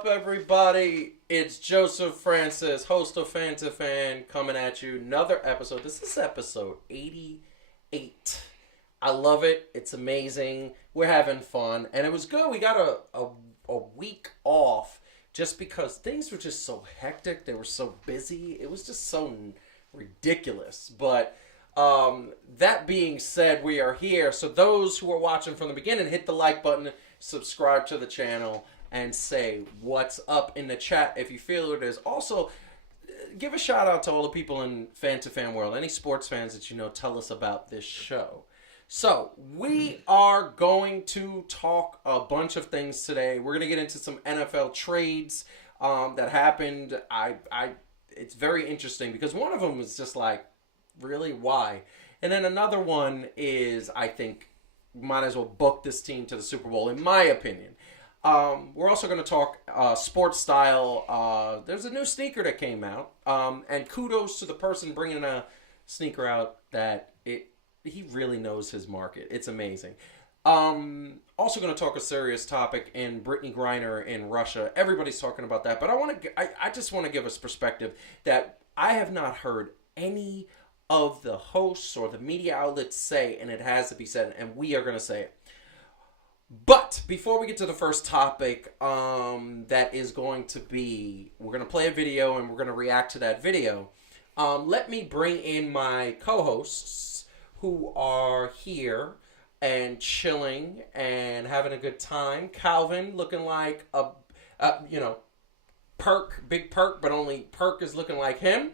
up, everybody? It's Joseph Francis, host of Fan2Fan, coming at you. Another episode. This is episode 88. I love it. It's amazing. We're having fun. And it was good. We got a week off just because things were just so hectic. They were so busy. It was just so ridiculous. But that being said, we are here. So those who are watching from the beginning, hit the like button, subscribe to the channel, and say what's up in the chat if you feel it is. Also, give a shout out to all the people in Fan2Fan world. Any sports fans that you know, tell us about this show. So, we are going to talk a bunch of things today. We're going to get into some NFL trades that happened. It's very interesting because one of them was just like, really, why? And then another one is, I think, might as well book this team to the Super Bowl, in my opinion. We're also going to talk sports style. There's a new sneaker that came out, and kudos to the person bringing a sneaker out that he really knows his market. It's amazing. Also going to talk a serious topic in Brittany Griner in Russia. Everybody's talking about that, but I just want to give us perspective that I have not heard any of the hosts or the media outlets say, and it has to be said, and we are going to say it. But before we get to the first topic, that is going to be, we're going to play a video and we're going to react to that video. Let me bring in my co-hosts who are here and chilling and having a good time. Calvin looking like a Perk, big Perk, but only Perk is looking like him.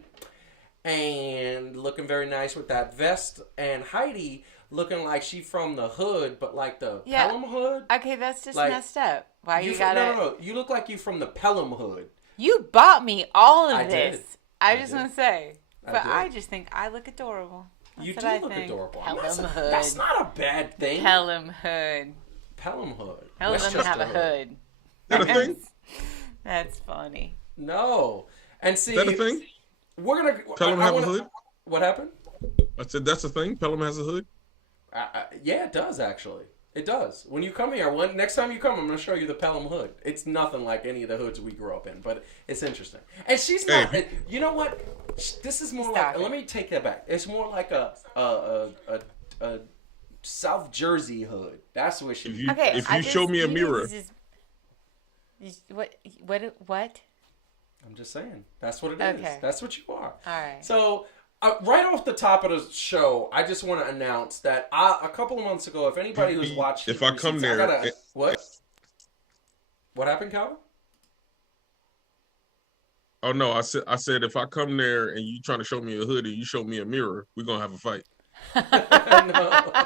And looking very nice with that vest. And Heidi looking like she from the hood, but like the Pelham hood. Okay, that's just like, messed up. Why you gotta... No. You look like you from the Pelham hood. You bought me all of Did. this. I just want to say. But did. I just think I look adorable. That's You what do I look think. adorable. Pelham hood. That's not a bad thing. Pelham hood. Pelham hood. Pelham doesn't have a hood. Is that a thing? That's funny. No. And see... Is that a thing? We're gonna... Pelham have a hood? What happened? I said that's a thing? Pelham has a hood? Yeah, it does, actually. It does. When you come here, next time you come, I'm going to show you the Pelham hood. It's nothing like any of the hoods we grew up in, but it's interesting. And she's not... You know what? This is more like... Let me take that back. It's more like a South Jersey hood. That's what she... If you show me a mirror... What? I'm just saying. That's what it is. Okay. That's what you are. All right. So... right off the top of the show, I just want to announce that a couple of months ago, if anybody who's watched... If I come there... What? What happened, Calvin? Oh, no. I said if I come there and you trying to show me a hoodie, you show me a mirror, we're going to have a fight. No.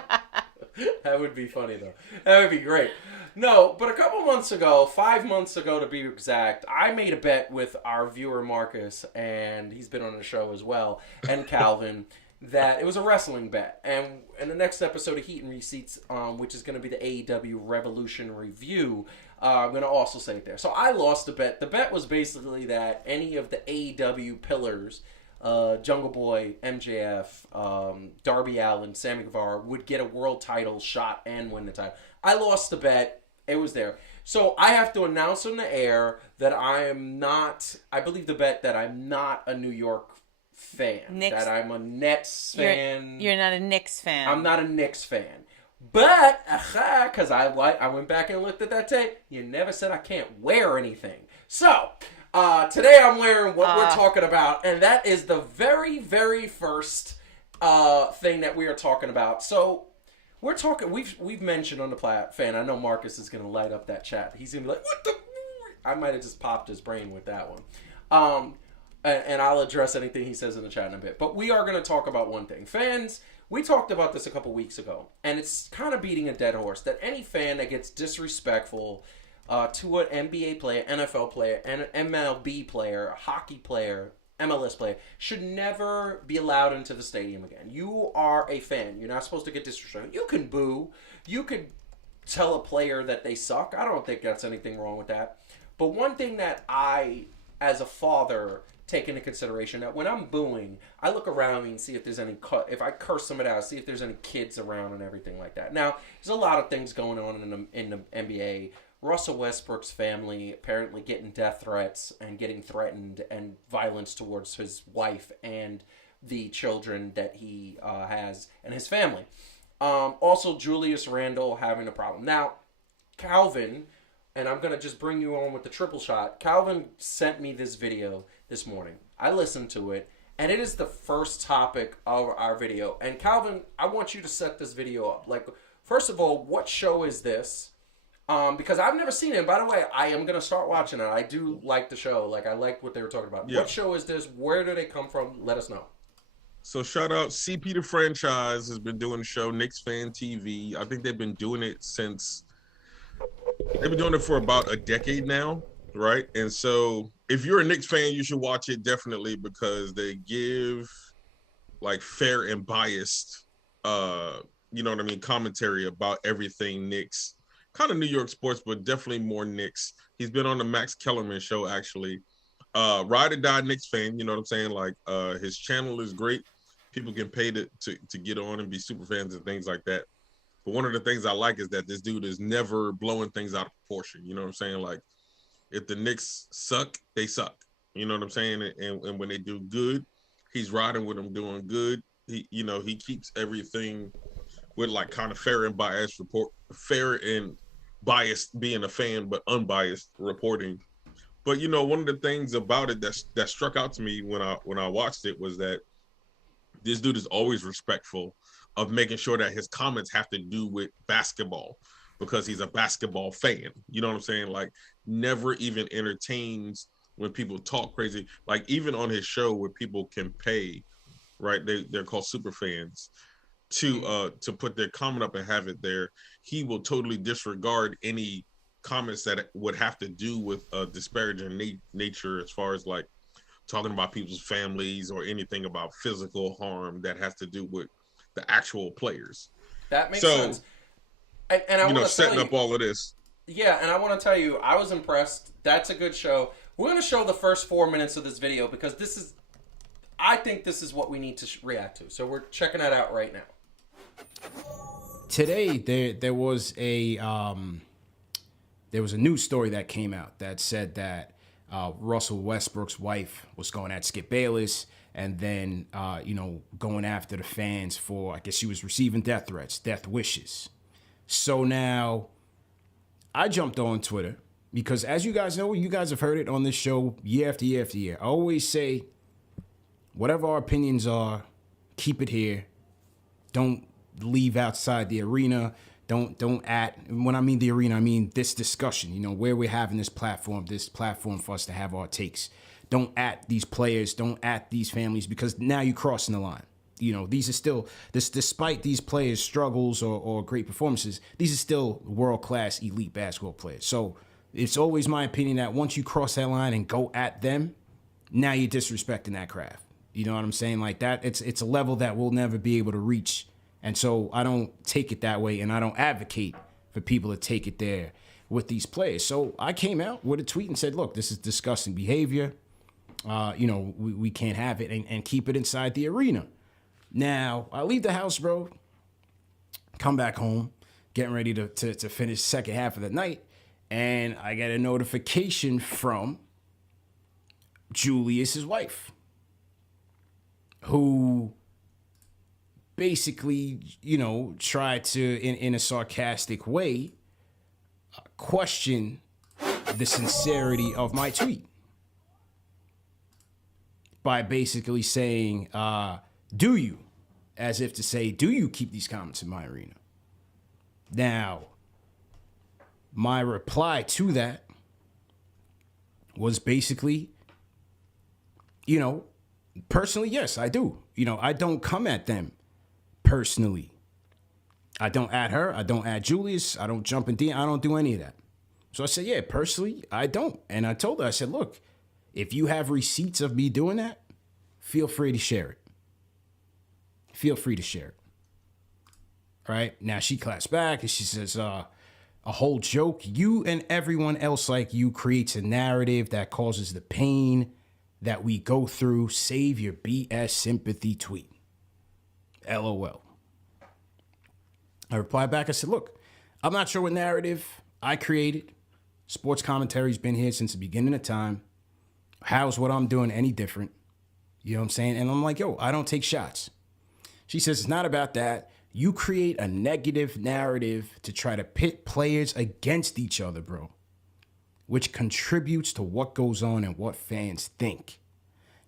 That would be funny, though. That would be great. No, but a couple months ago, 5 months ago to be exact, I made a bet with our viewer Marcus, and he's been on the show as well, and Calvin, that it was a wrestling bet. And in the next episode of Heat and Receipts, which is going to be the AEW Revolution review, I'm going to also say it there. So I lost the bet. The bet was basically that any of the AEW pillars, Jungle Boy, MJF, Darby Allin, Sammy Guevara, would get a world title shot and win the title. I lost the bet. It was there. So I have to announce on the air that I am not, I believe the bet that I'm not a New York fan. That I'm a Nets fan. You're not a Knicks fan. I'm not a Knicks fan. But, because I went back and looked at that tape, you never said I can't wear anything. So, today I'm wearing what we're talking about, and that is the very, very first thing that we are talking about. So, we're talking. We've mentioned on the fan. I know Marcus is gonna light up that chat. He's gonna be like, "What the?" I might have just popped his brain with that one. And I'll address anything he says in the chat in a bit. But we are gonna talk about one thing. Fans, we talked about this a couple weeks ago, and it's kind of beating a dead horse. That any fan that gets disrespectful to an NBA player, NFL player, an MLB player, a hockey player, MLS player, should never be allowed into the stadium again. You are a fan. You're not supposed to get disrespectful. You can boo. You could tell a player that they suck. I don't think that's anything wrong with that. But one thing that I, as a father, take into consideration, that when I'm booing, I look around me and see if there's any, if I curse somebody out, see if there's any kids around and everything like that. Now, there's a lot of things going on in the NBA Russell Westbrook's family apparently getting death threats and getting threatened and violence towards his wife and the children that he has and his family. Also, Julius Randle having a problem. Now, Calvin, and I'm going to just bring you on with the triple shot. Calvin sent me this video this morning. I listened to it, and it is the first topic of our video. And Calvin, I want you to set this video up. Like, first of all, what show is this? Because I've never seen it. And by the way, I am going to start watching it. I do like the show. Like, I like what they were talking about. Yeah. What show is this? Where do they come from? Let us know. So shout out CP the Franchise has been doing the show, Knicks Fan TV. I think they've been doing it for about a decade now, right? And so if you're a Knicks fan, you should watch it definitely because they give like fair and biased, commentary about everything Knicks. Kind of New York sports, but definitely more Knicks. He's been on the Max Kellerman show, actually. Ride or die Knicks fan, you know what I'm saying? Like, his channel is great. People can pay to get on and be super fans and things like that. But one of the things I like is that this dude is never blowing things out of proportion. You know what I'm saying? Like, if the Knicks suck, they suck. You know what I'm saying? And when they do good, he's riding with them doing good. He keeps everything with like kind of fair and biased being a fan, but unbiased reporting. But one of the things about it that struck out to me when I watched it was that this dude is always respectful of making sure that his comments have to do with basketball because he's a basketball fan. You know what I'm saying? Like, never even entertains when people talk crazy. Like, even on his show where people can pay, right? They're called super fans. To put their comment up and have it there, he will totally disregard any comments that would have to do with disparaging nature as far as like talking about people's families or anything about physical harm that has to do with the actual players. That makes sense. And I want to setting up all of this. Yeah, and I want to tell you, I was impressed. That's a good show. We're going to show the first 4 minutes of this video because I think this is what we need to react to. So we're checking that out right now. Today there was a news story that came out that said that Russell Westbrook's wife was going at Skip Bayless and then going after the fans for, I guess she was receiving death threats, death wishes. So now I jumped on Twitter because, as you guys know, you guys have heard it on this show year after year after year. I always say, whatever our opinions are, keep it here. Don't leave outside the arena. Don't when I mean the arena, I mean this discussion, where we're having this platform for us to have our takes. Don't at these players, don't at these families, because now you're crossing the line. These are still, despite these players' struggles or great performances, these are still world-class elite basketball players. So it's always my opinion that once you cross that line and go at them, now you're disrespecting that craft. You know what I'm saying? Like that, it's a level that we'll never be able to reach. And so I don't take it that way, and I don't advocate for people to take it there with these players. So I came out with a tweet and said, look, this is disgusting behavior. We can't have it and keep it inside the arena. Now, I leave the house, bro, come back home, getting ready to finish second half of the night, and I get a notification from Julius's wife, who basically, tried to, in a sarcastic way, question the sincerity of my tweet by basically saying, do you? As if to say, do you keep these comments in my arena? Now, my reply to that was basically, personally, yes, I do. I don't come at them personally. I don't at her. I don't at Julius. I don't jump in DM. I don't do any of that. So I said, yeah, personally, I don't. And I told her, I said, look, if you have receipts of me doing that, feel free to share it. Feel free to share it. All right. Now she claps back and she says, a whole joke. You and everyone else like you creates a narrative that causes the pain that we go through. Save your BS sympathy tweet. LOL. I replied back. I said, look, I'm not sure what narrative I created. Sports commentary's been here since the beginning of time. How's what I'm doing any different? You know what I'm saying? And I'm like, yo, I don't take shots. She says, it's not about that. You create a negative narrative to try to pit players against each other, bro, which contributes to what goes on and what fans think.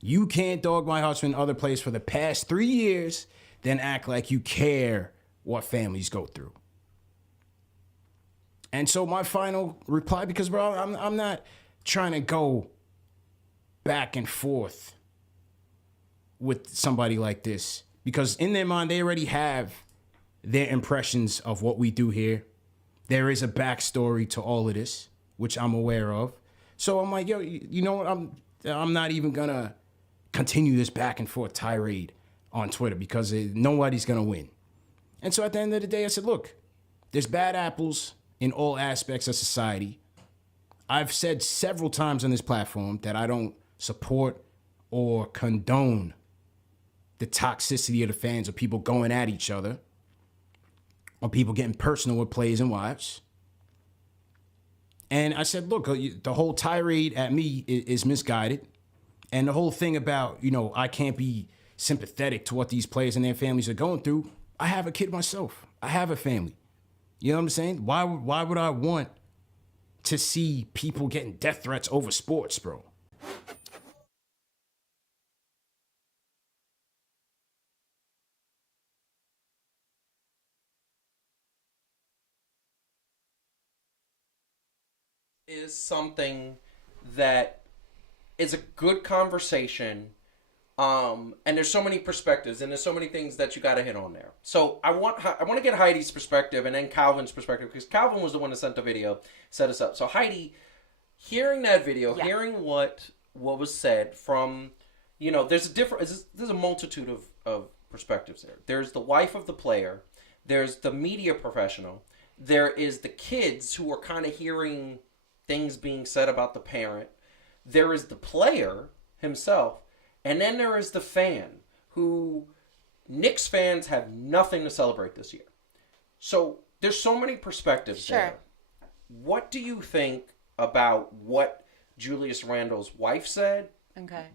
You can't dog my husband and other players for the past 3 years, then act like you care what families go through. And so my final reply, because, bro, I'm not trying to go back and forth with somebody like this, because in their mind, they already have their impressions of what we do here. There is a backstory to all of this, which I'm aware of. So I'm like, yo, you know what? I'm not even going to continue this back and forth tirade on Twitter because nobody's going to win. And so at the end of the day, I said, look, there's bad apples in all aspects of society. I've said several times on this platform that I don't support or condone the toxicity of the fans, or people going at each other, or people getting personal with players and wives. And I said, look, the whole tirade at me is misguided. And the whole thing about, I can't be sympathetic to what these players and their families are going through. I have a kid myself. I have a family. You know what I'm saying? Why would I want to see people getting death threats over sports, bro? Is something that is a good conversation, and there's so many perspectives, and there's so many things that you got to hit on there. So I want to get Heidi's perspective and then Calvin's perspective, because Calvin was the one that sent the video, set us up. So Heidi, hearing that video, hearing what was said from, there's a multitude of perspectives there. There's the wife of the player, there's the media professional, there is the kids who are kind of hearing things being said about the parent. There is the player himself. And then there is the fan, who Knicks fans have nothing to celebrate this year. So there's so many perspectives there. What do you think about what Julius Randle's wife said,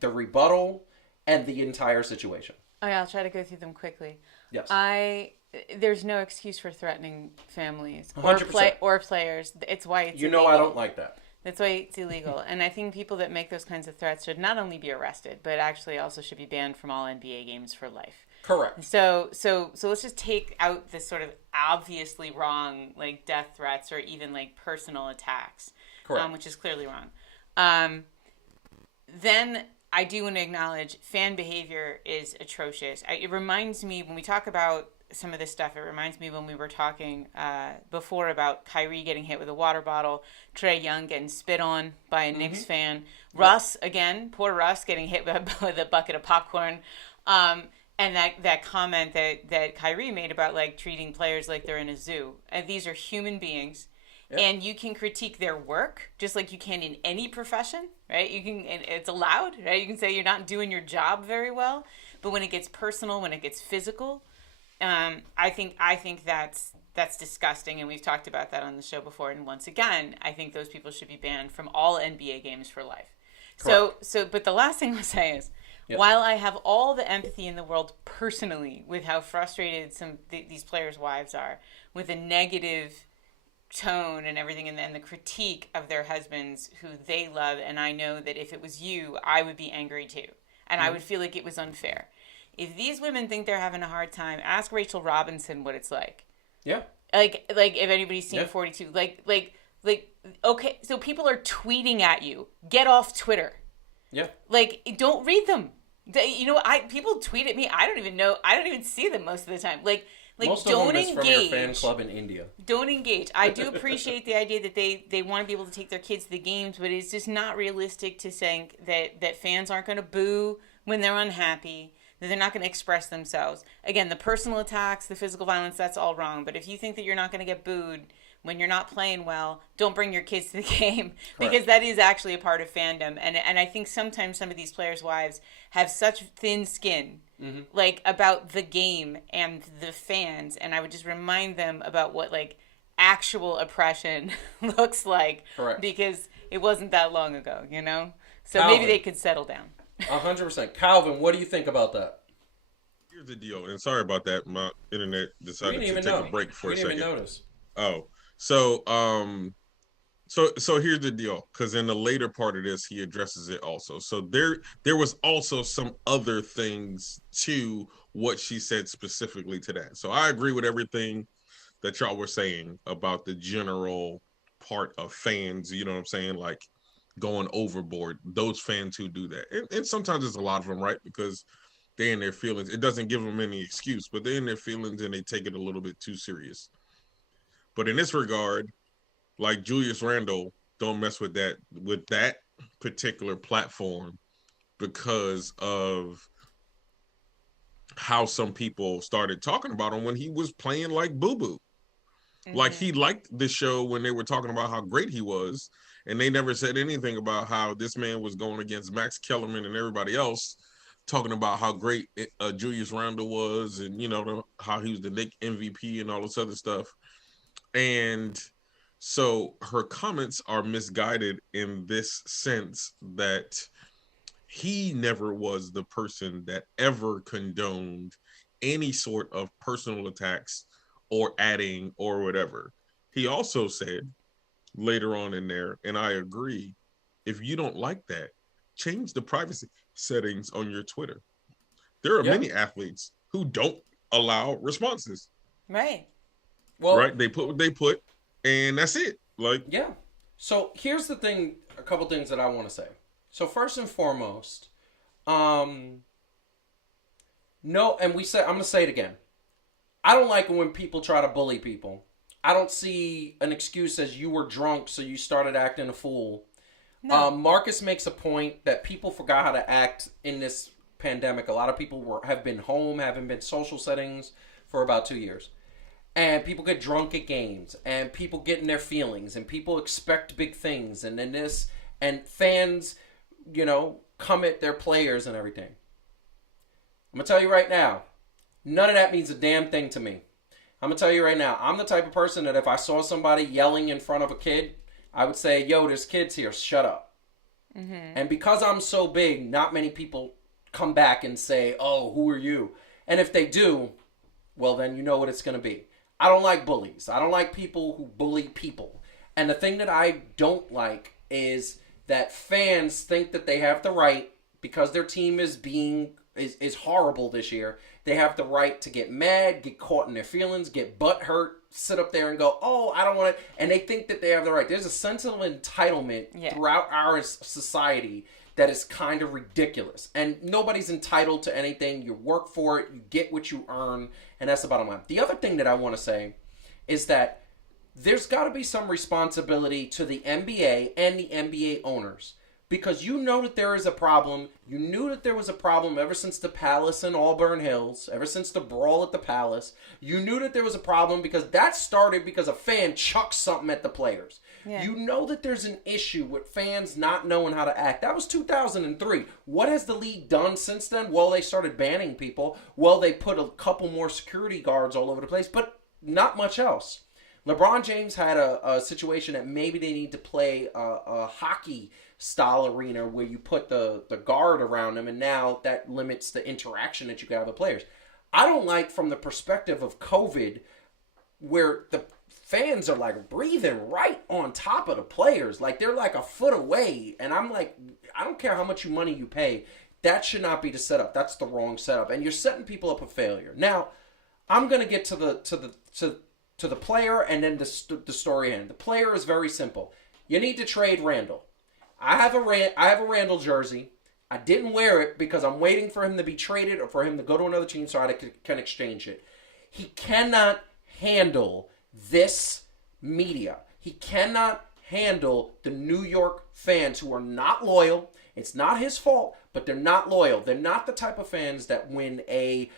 the rebuttal, and the entire situation? Oh, yeah, I'll try to go through them quickly. Yes. There's no excuse for threatening families 100%. or players. It's why it's illegal. I don't like that. That's why it's illegal. And I think people that make those kinds of threats should not only be arrested, but actually also should be banned from all NBA games for life. Correct. So let's just take out this sort of obviously wrong, like death threats or even like personal attacks, which is clearly wrong. Then I do want to acknowledge fan behavior is atrocious. It reminds me, when we talk about some of this stuff, it reminds me when we were talking before about Kyrie getting hit with a water bottle, Trae Young getting spit on by a Knicks fan, Russ, again, poor Russ, getting hit with a bucket of popcorn, and that comment that Kyrie made about like treating players like they're in a zoo. And these are human beings. Yep. And you can critique their work just like you can in any profession, right? You can, and it's allowed, right? You can say you're not doing your job very well, but when it gets personal, when it gets physical, I think that's disgusting, and we've talked about that on the show before. And once again, I think those people should be banned from all NBA games for life. Correct. So, but the last thing I'll say is, while I have all the empathy in the world personally with how frustrated these players' wives are with a negative tone and everything, and then the critique of their husbands who they love, and I know that if it was you, I would be angry too, and I would feel like it was unfair. If these women think they're having a hard time, ask Rachel Robinson what it's like. Yeah. Like if anybody's seen 42, okay, so people are tweeting at you. Get off Twitter. Yeah. Like, don't read them. People tweet at me. I don't even see them most of the time. Like most don't of them engage. Is from your fan club in India. Don't engage. I do appreciate the idea that they want to be able to take their kids to the games, but it's just not realistic to think that fans aren't going to boo when they're unhappy, that they're not going to express themselves. Again, the personal attacks, the physical violence, that's all wrong. But if you think that you're not going to get booed when you're not playing well, don't bring your kids to the game, because that is actually a part of fandom. And I think sometimes some of these players' wives have such thin skin, like about the game and the fans. And I would just remind them about what actual oppression looks like. Correct. Because it wasn't that long ago, you know? So Calvin. maybe they could settle down. 100%. Calvin, what do you think about that? Here's the deal, and sorry about that. My internet decided to take a break for a second. We didn't even notice. Oh, so here's the deal, because in the later part of this, he addresses it also. So there was also some other things to what she said specifically to that. So I agree with everything that y'all were saying about the general part of fans, you know what I'm saying? Like going overboard, those fans who do that. And sometimes it's a lot of them, right? Because they're in their feelings. It doesn't give them any excuse, but they're in their feelings and they take it a little bit too serious. But in this regard, like Julius Randle, don't mess with that particular platform because of how some people started talking about him when he was playing like boo-boo. Mm-hmm. Like he liked the show when they were talking about how great he was, and they never said anything about how this man was going against Max Kellerman and everybody else, talking about how great Julius Randle was, and you know how he was the Knicks MVP and all this other stuff. And so her comments are misguided in this sense that he never was the person that ever condoned any sort of personal attacks or adding or whatever. He also said later on in there, and I agree, if you don't like that, change the privacy settings on your Twitter. There are many athletes who don't allow responses. Right. Well, right. They put what they put, and that's it. Like, yeah. So here's the thing, a couple things that I want to say. So first and foremost, I'm going to say it again. I don't like when people try to bully people. I don't see an excuse as you were drunk, so you started acting a fool. No. Marcus makes a point that people forgot how to act in this pandemic. A lot of people have been home, haven't been social settings for about 2 years. And people get drunk at games, and people get in their feelings, and people expect big things, and then this, and fans, you know, come at their players and everything. I'm going to tell you right now, none of that means a damn thing to me. I'm going to tell you right now, I'm the type of person that if I saw somebody yelling in front of a kid, I would say, yo, there's kids here, shut up. Mm-hmm. And because I'm so big, not many people come back and say, oh, who are you? And if they do, well, then you know what it's going to be. I don't like bullies. I don't like people who bully people. And the thing that I don't like is that fans think that they have the right, because their team is horrible this year, they have the right to get mad, get caught in their feelings, get butt hurt, sit up there and go, oh, I don't want it. And they think that they have the right. There's a sense of entitlement throughout our society that is kind of ridiculous. And nobody's entitled to anything. You work for it. You get what you earn. And that's the bottom line. The other thing that I want to say is that there's got to be some responsibility to the NBA and the NBA owners. Because you know that there is a problem. You knew that there was a problem ever since the Palace in Auburn Hills, ever since the brawl at the Palace. You knew that there was a problem because that started because a fan chucked something at the players. Yeah. You know that there's an issue with fans not knowing how to act. That was 2003. What has the league done since then? Well, they started banning people. Well, they put a couple more security guards all over the place, but not much else. LeBron James had a situation that maybe they need to play a hockey style arena where you put the guard around them, and now that limits the interaction that you can have with players. I don't like from the perspective of COVID where the fans are like breathing right on top of the players. Like they're like a foot away. And I'm like, I don't care how much money you pay. That should not be the setup. That's the wrong setup. And you're setting people up for failure. Now, I'm going to get to the player and then the story end. The player is very simple. You need to trade Randle. I have a Randle jersey. I didn't wear it because I'm waiting for him to be traded or for him to go to another team so I can exchange it. He cannot handle this media. He cannot handle the New York fans who are not loyal. It's not his fault, but they're not loyal. They're not the type of fans that when a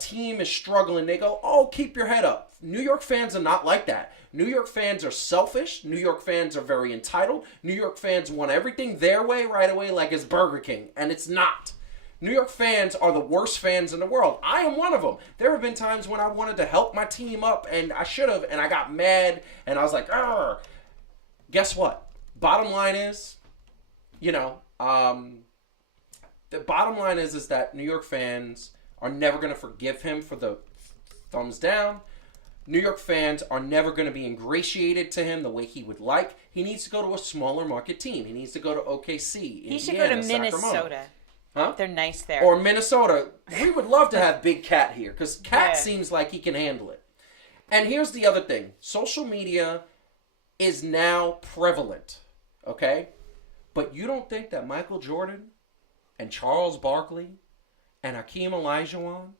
team is struggling, they go, oh, keep your head up. New York fans are not like that. New York fans are selfish. New York fans are very entitled. New York fans want everything their way right away like it's Burger King, and it's not. New York fans are the worst fans in the world. I am one of them. There have been times when I wanted to help my team up, and I should have, and I got mad, and I was like, "Arr." Guess what? Bottom line is, the bottom line is that New York fans are never going to forgive him for the thumbs down. New York fans are never going to be ingratiated to him the way he would like. He needs to go to a smaller market team. He needs to go to OKC, He should go to Sacramento. Minnesota. Huh? They're nice there. Or Minnesota. We would love to have Big Cat here because Cat seems like he can handle it. And here's the other thing. Social media is now prevalent, okay? But you don't think that Michael Jordan and Charles Barkley and Hakeem Olajuwon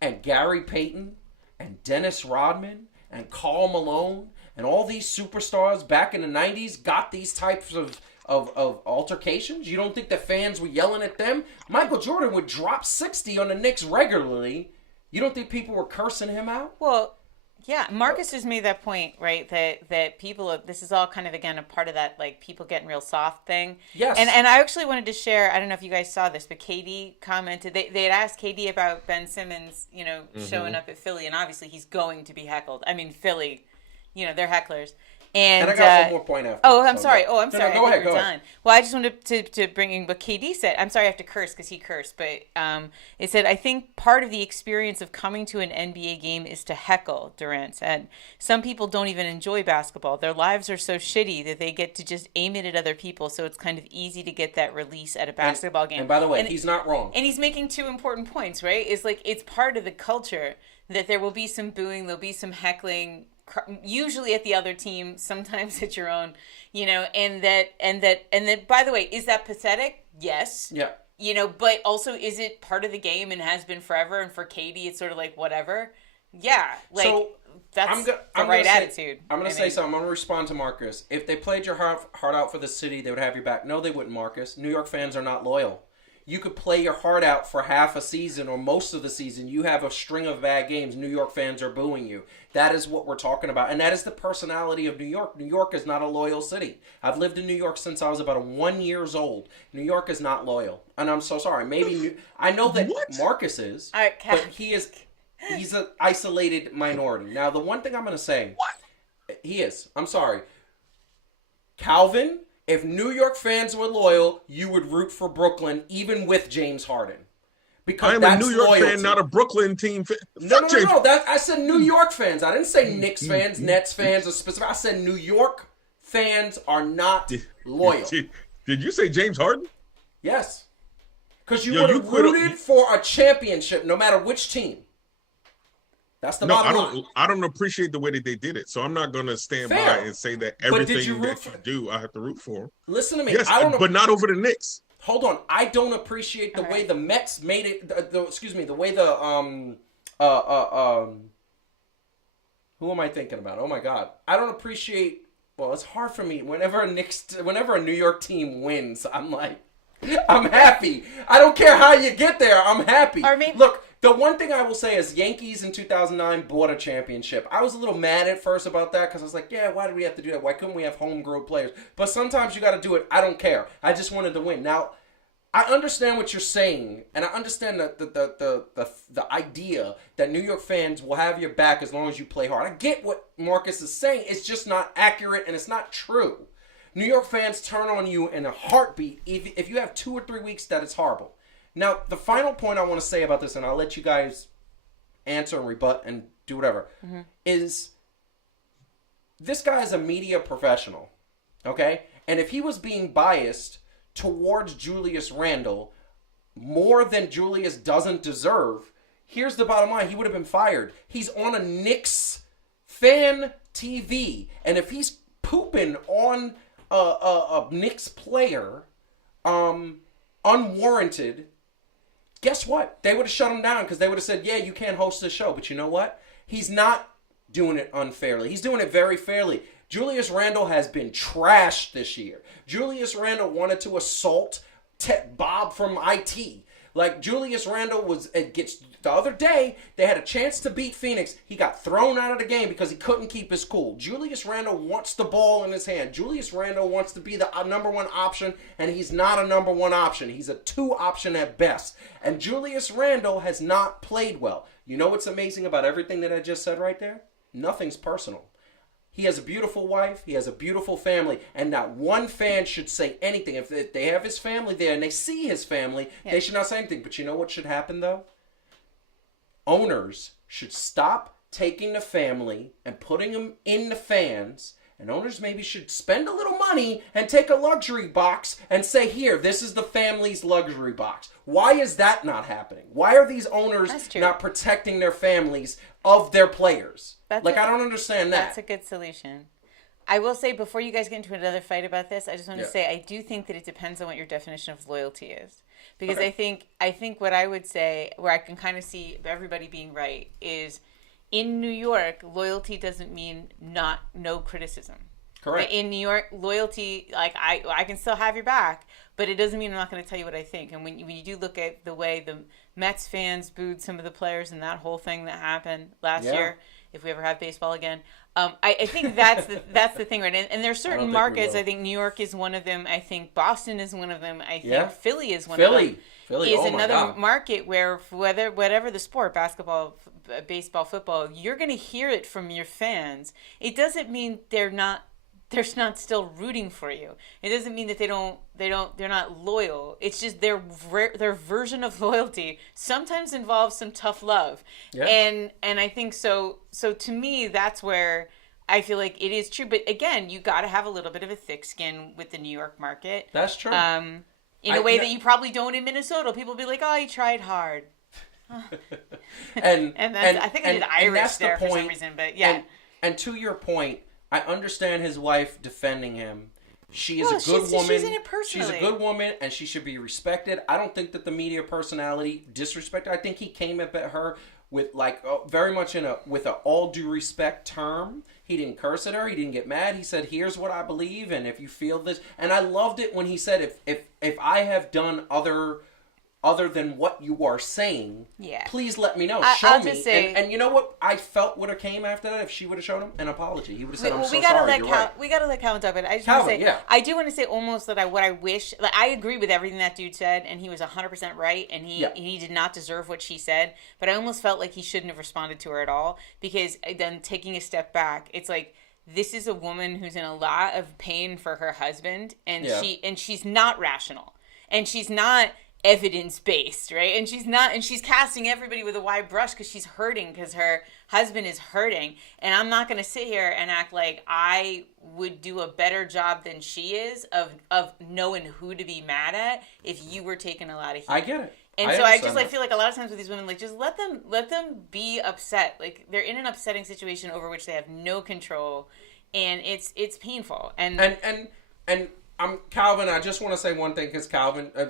and Gary Payton and Dennis Rodman and Karl Malone and all these superstars back in the 90s got these types of altercations? You don't think the fans were yelling at them? Michael Jordan would drop 60 on the Knicks regularly. You don't think people were cursing him out? Well, yeah, Marcus just made that point, right? That people, this is all kind of, again, a part of that, like, people getting real soft thing. Yes. And I actually wanted to share, I don't know if you guys saw this, but KD commented, they had asked KD about Ben Simmons, showing up at Philly, and obviously he's going to be heckled. I mean, Philly, they're hecklers. And I got one more point after. I'm sorry. Go ahead. Well, I just wanted to bring in what KD said. I'm sorry I have to curse because he cursed, but it said, I think part of the experience of coming to an NBA game is to heckle, Durant said. Some people don't even enjoy basketball. Their lives are so shitty that they get to just aim it at other people, so it's kind of easy to get that release at a basketball game. And by the way, he's not wrong. And he's making two important points, right? It's like it's part of the culture that there will be some booing, there'll be some heckling, usually at the other team, sometimes at your own, and that by the way, is that pathetic? Yes. Yeah. But also, is it part of the game and has been forever? And for Katie, it's sort of like whatever. Yeah. Like, so that's the right attitude. I'm going to say something. I'm going to respond to Marcus. If they played your heart out for the city, they would have your back. No, they wouldn't, Marcus. New York fans are not loyal. You could play your heart out for half a season or most of the season. You have a string of bad games. New York fans are booing you. That is what we're talking about. And that is the personality of New York. New York is not a loyal city. I've lived in New York since I was about 1 year old. New York is not loyal. And I'm so sorry. I know that Marcus is, but he's an isolated minority. Now, the one thing I'm going to say, he is. I'm sorry. Calvin, if New York fans were loyal, you would root for Brooklyn, even with James Harden. Because I'm a New York fan, not a Brooklyn team fan. No. I said New York fans. I didn't say Knicks fans, Nets fans, or specific. I said New York fans are not loyal. Did you say James Harden? Yes. Because you would have rooted for a championship no matter which team. That's the bottom line. I don't appreciate the way that they did it, so I'm not going to stand by and say that everything that you do, I have to root for. Listen to me. Yes, but not over the Knicks. Hold on. I don't appreciate the way the Mets made it. The way who am I thinking about? Oh my God. I don't appreciate. Well, it's hard for me. Whenever a New York team wins, I'm like, I'm happy. I don't care how you get there. I'm happy. Look. The one thing I will say is Yankees in 2009 bought a championship. I was a little mad at first about that because I was like, yeah, why did we have to do that? Why couldn't we have homegrown players? But sometimes you got to do it. I don't care. I just wanted to win. Now, I understand what you're saying, and I understand the idea that New York fans will have your back as long as you play hard. I get what Marcus is saying. It's just not accurate, and it's not true. New York fans turn on you in a heartbeat if you have 2 or 3 weeks that it's horrible. Now, the final point I want to say about this, and I'll let you guys answer and rebut and do whatever, is this guy is a media professional, okay? And if he was being biased towards Julius Randle more than Julius doesn't deserve, here's the bottom line. He would have been fired. He's on a Knicks fan TV. And if he's pooping on a Knicks player unwarranted, guess what? They would have shut him down because they would have said, yeah, you can't host this show. But you know what? He's not doing it unfairly. He's doing it very fairly. Julius Randle has been trashed this year. Julius Randle wanted to assault Bob from IT. Like Julius Randle the other day, they had a chance to beat Phoenix. He got thrown out of the game because he couldn't keep his cool. Julius Randle wants the ball in his hand. Julius Randle wants to be the number one option, and he's not a number one option. He's a 2 option at best. And Julius Randle has not played well. You know what's amazing about everything that I just said right there? Nothing's personal. He has a beautiful wife. He has a beautiful family. And not one fan should say anything. If they have his family there and they see his family, they should not say anything. But you know what should happen, though? Owners should stop taking the family and putting them in the fans. And owners maybe should spend a little money and take a luxury box and say, here, this is the family's luxury box. Why is that not happening? Why are these owners not protecting their families of their players? I don't understand that. That's a good solution. I will say, before you guys get into another fight about this, I just want to say I do think that it depends on what your definition of loyalty is. Because I think what I would say, where I can kind of see everybody being right, is in New York, loyalty doesn't mean no criticism. Correct. In New York, loyalty, like I can still have your back, but it doesn't mean I'm not going to tell you what I think. And when you do look at the way the Mets fans booed some of the players and that whole thing that happened last year, if we ever have baseball again, I think that's the thing, right? And there are certain markets. I think New York is one of them. I think Boston is one of them. I think Philly is one of them. Philly is another market where whatever the sport, basketball, baseball, football, you're going to hear it from your fans. It doesn't mean they're not still rooting for you. It doesn't mean that they're not loyal. It's just their version of loyalty sometimes involves some tough love. Yeah. And I think so to me, that's where I feel like it is true. But again, you got to have a little bit of a thick skin with the New York market. That's true. In a way that you probably don't in Minnesota. People be like, oh, he tried hard. and I think I did Irish there for some reason, but yeah. And to your point, I understand his wife defending him. She is a good woman. She's in it personally. She's a good woman, and she should be respected. I don't think that the media personality disrespected. I think he came up at her with very much with an all due respect term. He didn't curse at her. He didn't get mad. He said, "Here's what I believe, and if you feel this," and I loved it when he said, "If I have done other than what you are saying, please let me know. Show me." And you know what I felt would have came after that if she would have shown him? An apology. He would have said, "I'm so sorry, you're right." We got to let Calvin talk about it. I just want to say, I do want to say almost that what I wish, I agree with everything that dude said, and he was 100% right, and he did not deserve what she said, but I almost felt like he shouldn't have responded to her at all, because then taking a step back, it's like, this is a woman who's in a lot of pain for her husband, and she's not rational, and she's not evidence-based, right? And she's casting everybody with a wide brush because she's hurting, because her husband is hurting. And I'm not going to sit here and act like I would do a better job than she is of knowing who to be mad at if you were taking a lot of heat. I get it. And I feel like a lot of times with these women, just let them be upset. Like, they're in an upsetting situation over which they have no control, and it's painful. And Calvin, I just want to say one thing, because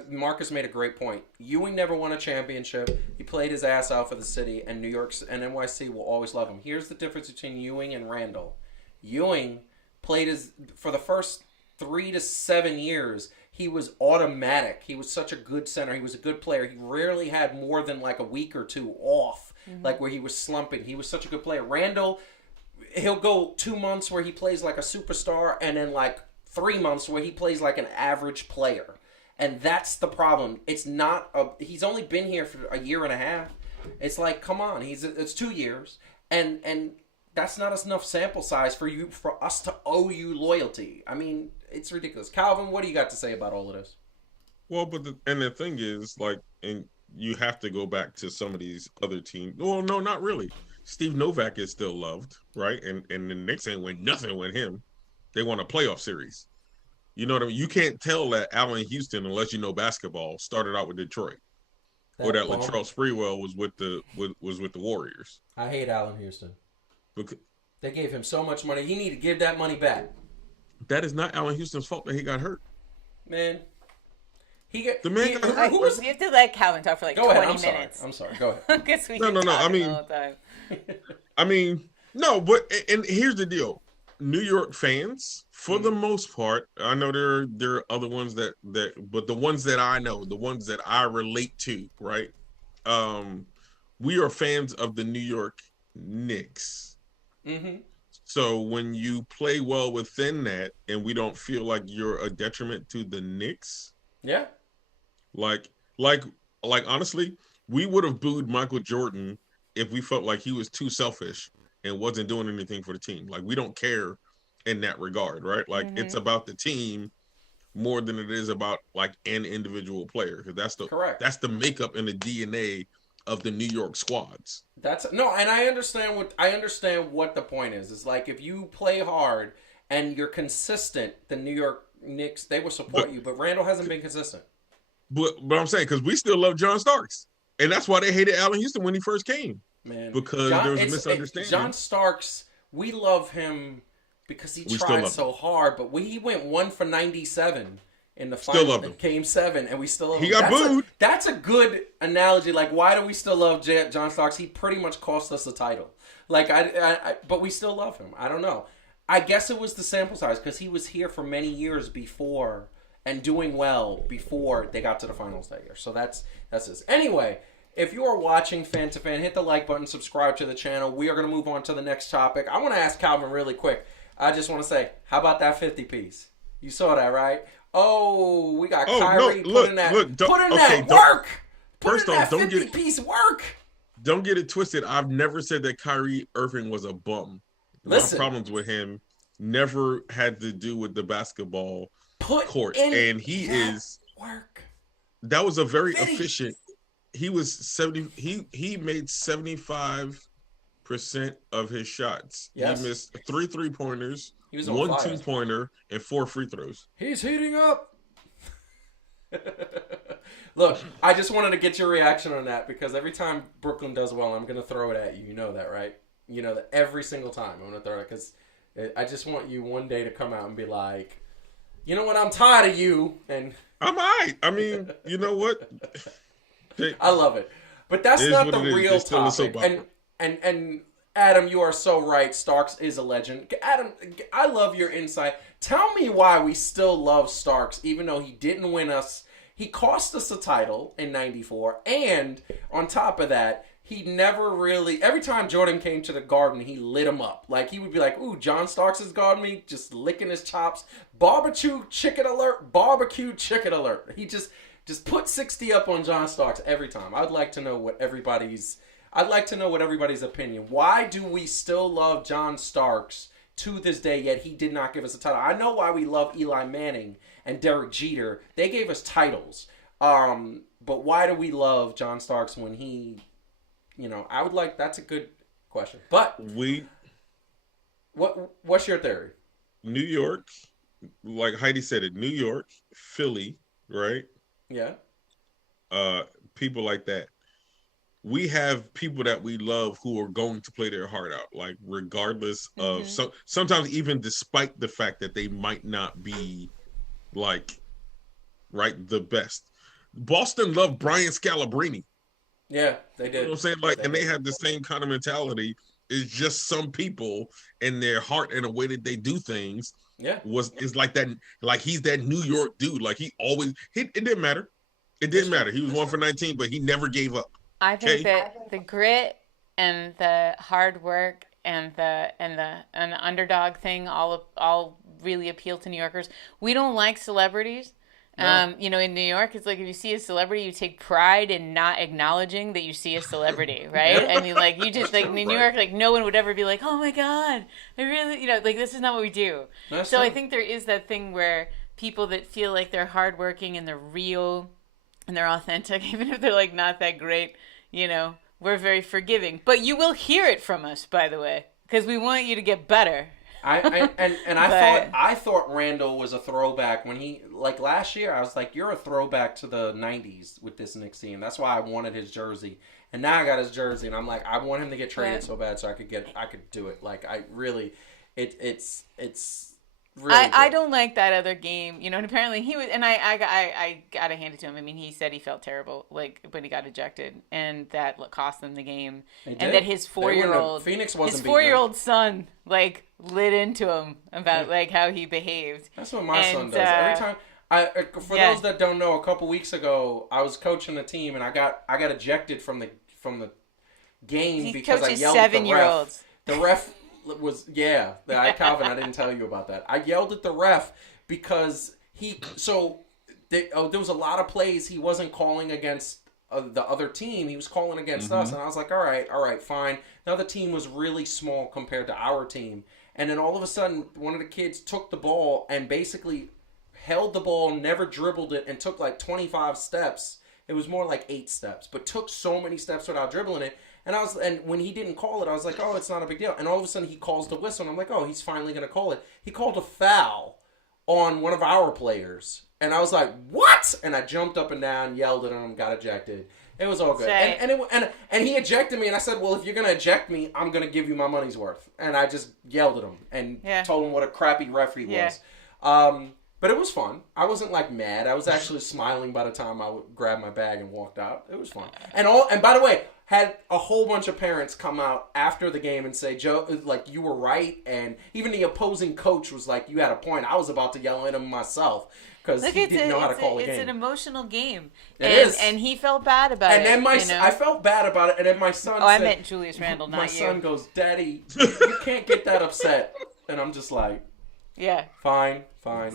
Marcus made a great point. Ewing never won a championship. He played his ass out for the city, and New York and NYC will always love him. Here's the difference between Ewing and Randall. Ewing played for the first 3 to 7 years, he was automatic. He was such a good center. He was a good player. He rarely had more than a week or two off, where he was slumping. He was such a good player. Randall, he'll go 2 months where he plays like a superstar, and then 3 months where he plays like an average player. And that's the problem. It's not he's only been here for a year and a half. It's like, come on, it's 2 years. And that's not enough sample size for us to owe you loyalty. I mean, it's ridiculous. Calvin, what do you got to say about all of this? Well, but the thing is, and you have to go back to some of these other teams. Well, no, not really. Steve Novak is still loved, right? And the Knicks ain't win nothing with him. They won a playoff series. You know what I mean? You can't tell that Allen Houston, unless you know basketball, started out with Detroit, or that Latrell Sprewell was with the Warriors. I hate Allen Houston. Because they gave him so much money. He need to give that money back. That is not Allen Houston's fault that he got hurt. Man, you have to let Calvin talk for 20 minutes. I'm sorry. Go ahead. No. I mean, no, but and here's the deal. New York fans, for the most part, I know there are other ones but the ones that I know, the ones that I relate to, right? We are fans of the New York Knicks. Mm-hmm. So when you play well within that, and we don't feel like you're a detriment to the Knicks, Yeah. like like honestly, we would have booed Michael Jordan if we felt like he was too selfish and wasn't doing anything for the team. Like, we don't care in that regard, right? Like, it's about the team more than it is about like an individual player, because Correct. that's the makeup and the DNA of the New York squads. That's no, and I understand what the point is. It's like, if you play hard and you're consistent, the New York Knicks, they will support you. But Randall hasn't been consistent. But I'm saying, because we still love John Starks, and that's why they hated Allen Houston when he first came. Man, because there was a misunderstanding. John Starks, we love him because he tried so hard, but he went 1 for 97 in the final, in Game 7, and we still love him. He got booed. That's a good analogy. Like, why do we still love John Starks? He pretty much cost us the title. Like, but we still love him. I don't know. I guess it was the sample size, because he was here for many years before and doing well before they got to the finals that year. So that's this. Anyway, if you are watching Fan2Fan, hit the like button, subscribe to the channel. We are going to move on to the next topic. I want to ask Calvin really quick. I just want to say, how about that 50 piece? You saw that, right? Oh, we got Kyrie putting that work. First off, don't get 50 piece work. Don't get it twisted. I've never said that Kyrie Irving was a bum. Listen, my problems with him never had to do with the basketball court, and he is work. That was a very efficient. He was 70. He made 75% of his shots. Yes. He missed 3 3-pointers, 1 2-pointer, and 4 free throws. He's heating up. Look, I just wanted to get your reaction on that, because every time Brooklyn does well, I'm going to throw it at you. You know that, right? You know that every single time I'm going to throw it, because I just want you one day to come out and be like, you know what, I'm tired of you. And I'm all right. I mean, you know what? I love it. But that's not the real topic. And Adam, you are so right. Starks is a legend. Adam, I love your insight. Tell me why we still love Starks, even though he didn't win us. He cost us a title in '94. And on top of that, he never really... Every time Jordan came to the Garden, he lit him up. Like, he would be like, ooh, John Starks is guarding me, just licking his chops. Barbecue chicken alert. He just put 60 up on John Starks every time. I'd like to know what everybody's opinion. Why do we still love John Starks to this day, yet he did not give us a title? I know why we love Eli Manning and Derek Jeter. They gave us titles. But why do we love John Starks when he... You know, that's a good question. But what's your theory? New York, like Heidi said it, New York, Philly, right? Yeah. People like that. We have people that we love who are going to play their heart out, like, regardless of sometimes even despite the fact that they might not be like the best. Boston loved Brian Scalabrine. Yeah, they did. You know what I'm saying? Like, and they have the same kind of mentality. It's just some people and their heart and the way that they do things is like that. Like, he's that New York dude. Like, it didn't matter. It didn't matter. He was 1 for 19, but he never gave up. I think that the grit and the hard work and the underdog thing all really appeal to New Yorkers. We don't like celebrities. No. You know, in New York, it's like, if you see a celebrity, you take pride in not acknowledging that you see a celebrity, right? I mean, like, you just, like, in New York, like, no one would ever be like, oh my God, I really, you know, like, this is not what we do. That's so true. I think there is that thing where people that feel like they're hardworking and they're real and they're authentic, even if they're, like, not that great, you know, we're very forgiving. But you will hear it from us, by the way, because we want you to get better. I thought Randall was a throwback when he, like, last year. I was like, you're a throwback to the '90s with this Knicks team. That's why I wanted his jersey, and now I got his jersey, and I'm like, I want him to get traded so bad so I could do it. Like, I really, it's really I don't like that other game, you know. And apparently he was, and I gotta hand it to him. I mean, he said he felt terrible, like when he got ejected, and that cost them the game, and that his 4-year-old Phoenix wasn't his 4-year-old son like lit into him about like how he behaved. That's what my son does every time. Those that don't know, a couple weeks ago, I was coaching a team, and I got ejected from the game because I yelled at the ref. 7-year-olds. The ref was Calvin. I didn't tell you about that. I yelled at the ref because there was a lot of plays he wasn't calling against the other team. He was calling against us, and I was like, all right, fine. Now the team was really small compared to our team, and then all of a sudden, one of the kids took the ball and basically held the ball, never dribbled it, and took like 25 steps. It was more like 8 steps, but took so many steps without dribbling it. And when he didn't call it, I was like, oh, it's not a big deal. And all of a sudden, he calls the whistle, and I'm like, oh, he's finally going to call it. He called a foul on one of our players. And I was like, what? And I jumped up and down, yelled at him, got ejected. It was all good. Right. And he ejected me, and I said, well, if you're going to eject me, I'm going to give you my money's worth. And I just yelled at him and told him what a crappy referee was. But it was fun. I wasn't like mad. I was actually smiling by the time I would grab my bag and walked out. It was fun. And by the way, had a whole bunch of parents come out after the game and say, Joe, like, you were right. And even the opposing coach was like, you had a point. I was about to yell at him myself because he didn't know how to call a game. It's an emotional game. It is. And he felt bad about it. And then I felt bad about it. And then my son said, I meant Julius Randle, not you. My son goes, Daddy, you can't get that upset. And I'm just like, yeah. Fine.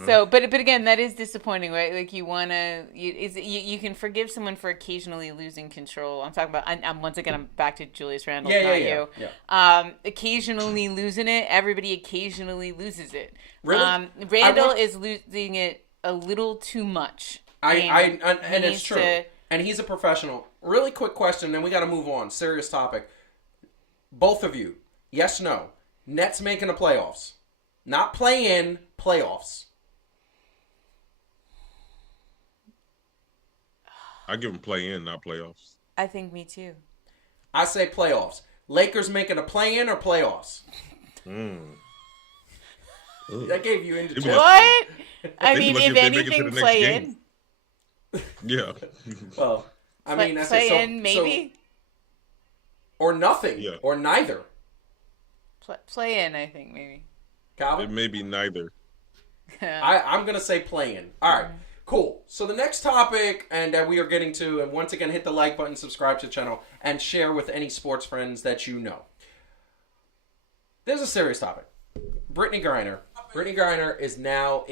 So, but again, that is disappointing, right? Like you can forgive someone for occasionally losing control. I'm talking about. I'm once again. I'm back to Julius Randle, not you. Yeah. Occasionally losing it. Everybody occasionally loses it. Really? Randle is losing it a little too much. And it's true. And he's a professional. Really quick question, then we got to move on. Serious topic. Both of you, yes, no. Nets making the playoffs. Not play-in, playoffs. I give them play-in, not playoffs. I think me too. I say playoffs. Lakers making a play-in or playoffs? That gave you indigestion. What? I mean, if anything, play-in. Yeah. Well, I mean, that's play-in, maybe? Or nothing. Yeah. Or neither. Play-in, I think, maybe. Calvin? It may be neither. I'm going to say play-in. All right, cool. So the next topic, and that we are getting to, and once again, hit the like button, subscribe to the channel, and share with any sports friends that you know. There's a serious topic. Brittany Griner. Brittany Griner is now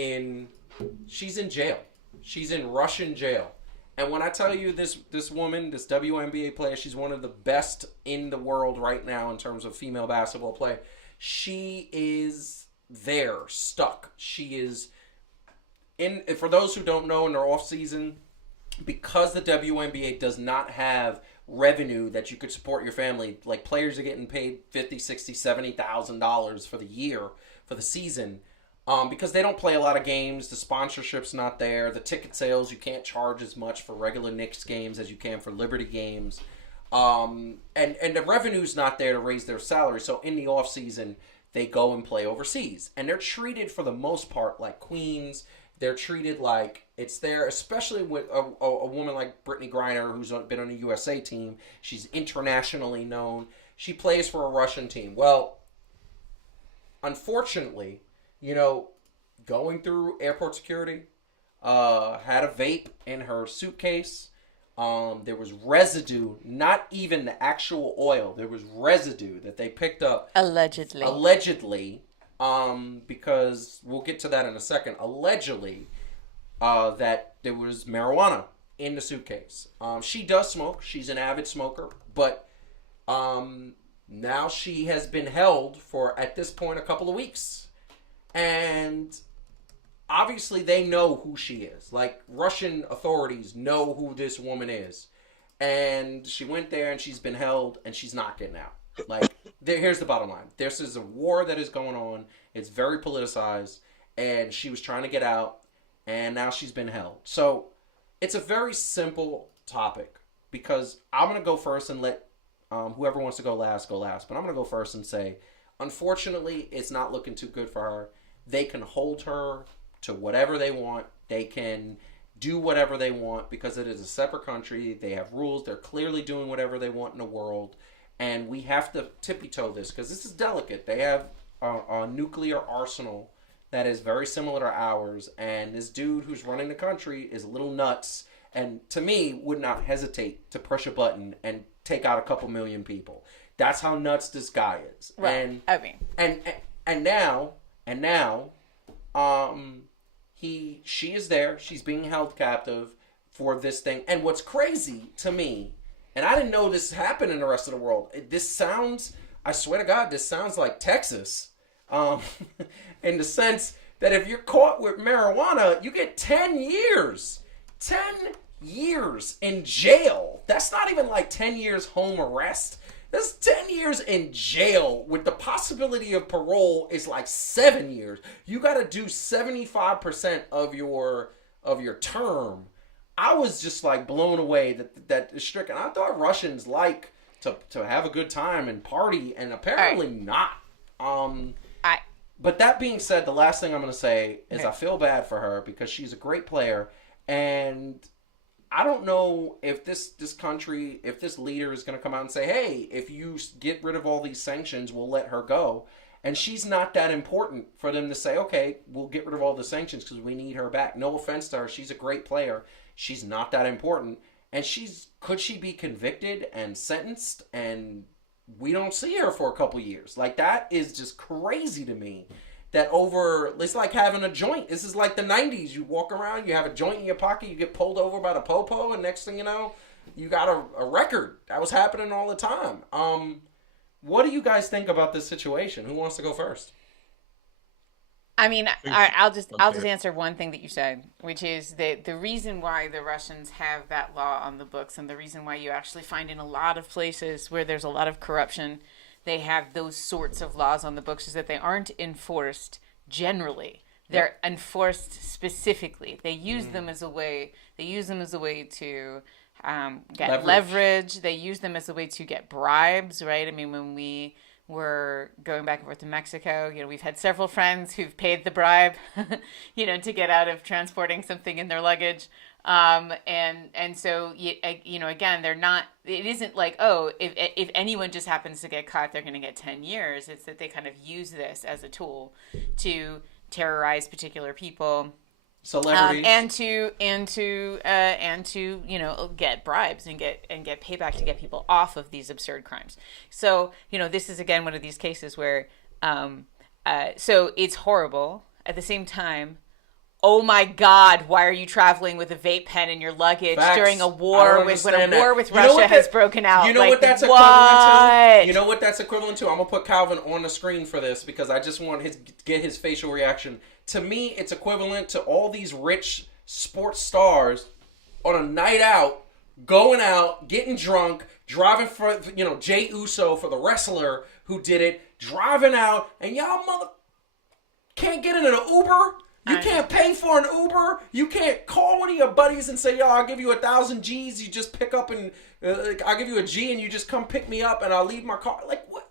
she's in jail. She's in Russian jail. And when I tell you this woman, this WNBA player, she's one of the best in the world right now in terms of female basketball play. She is there, stuck. She is for those who don't know, in their off season, because the WNBA does not have revenue that you could support your family, like players are getting paid $50,000, $60,000, $70,000 for the year, for the season, because they don't play a lot of games. The sponsorship's not there. The ticket sales, you can't charge as much for regular Knicks games as you can for Liberty games. And the revenue's not there to raise their salary. So in the off season, they go and play overseas, and they're treated for the most part like queens. They're treated like it's there, especially with a woman like Brittany Griner, who's been on the USA team. She's internationally known. She plays for a Russian team. Well, unfortunately, going through airport security, had a vape in her suitcase. There was residue, not even the actual oil. There was residue that they picked up. Allegedly, because we'll get to that in a second. Allegedly, that there was marijuana in the suitcase. She does smoke. She's an avid smoker. But now she has been held for, at this point, a couple of weeks. And obviously, they know who she is. Like, Russian authorities know who this woman is. And she went there, and she's been held, and she's not getting out. Like, here's the bottom line. This is a war that is going on. It's very politicized. And she was trying to get out, and now she's been held. So, it's a very simple topic. Because I'm going to go first and let whoever wants to go last, go last. But I'm going to go first and say, unfortunately, it's not looking too good for her. they can hold her to whatever they want. They can do whatever they want because it is a separate country. They have rules. They're clearly doing whatever they want in the world. And we have to tippy-toe this because this is delicate. They have a nuclear arsenal that is very similar to ours. And this dude who's running the country is a little nuts. And to me, would not hesitate to push a button and take out a couple million people. That's how nuts this guy is. Right. And now, she is there. She's being held captive for this thing. And what's crazy to me, and I didn't know this happened in the rest of the world. This sounds, I swear to God, this sounds like Texas, in the sense that if you're caught with marijuana, you get 10 years. 10 years in jail. That's not even like 10 years home arrest. That's 10 years in jail with the possibility of parole is like 7 years. You got to do 75% of your term. I was just like blown away that is stricken. I thought Russians like to have a good time and party, and apparently not. But that being said, the last thing I'm going to say is I feel bad for her because she's a great player, and I don't know if this country, if this leader is going to come out and say, hey, if you get rid of all these sanctions, we'll let her go. And she's not that important for them to say, okay, we'll get rid of all the sanctions because we need her back. No offense to her. She's a great player. She's not that important. And could she be convicted and sentenced and we don't see her for a couple years? Like, that is just crazy to me. That it's like having a joint. This is like the 90s. You walk around, you have a joint in your pocket, you get pulled over by the popo, and next thing you know, you got a record. That was happening all the time. What do you guys think about this situation? Who wants to go first? I mean, I'll just answer one thing that you said, which is that the reason why the Russians have that law on the books, and the reason why you actually find in a lot of places where there's a lot of corruption, they have those sorts of laws on the books, is that they aren't enforced generally. They're enforced specifically. They use them as a way. They use them as a way to get leverage. They use them as a way to get bribes. Right? I mean, when we were going back and forth to Mexico, we've had several friends who've paid the bribe, to get out of transporting something in their luggage. And so, again, they're not, it isn't like, oh, if anyone just happens to get caught, they're going to get 10 years. It's that they kind of use this as a tool to terrorize particular people. Celebrities. And to get bribes and get payback to get people off of these absurd crimes. So, this is, again, one of these cases where, so it's horrible. At the same time, oh my God, why are you traveling with a vape pen in your luggage during a war with Russia has broken out? You know what that's equivalent to? You know what that's equivalent to? I'm going to put Calvin on the screen for this because I just want to get his facial reaction. To me, it's equivalent to all these rich sports stars on a night out, going out, getting drunk, driving for, Jey Uso, for the wrestler who did it, driving out, and y'all can't get in an Uber. You can't pay for an Uber. You can't call one of your buddies and say, yo, I'll give you 1,000 G's. You just pick up and I'll give you a G and you just come pick me up and I'll leave my car. Like, what?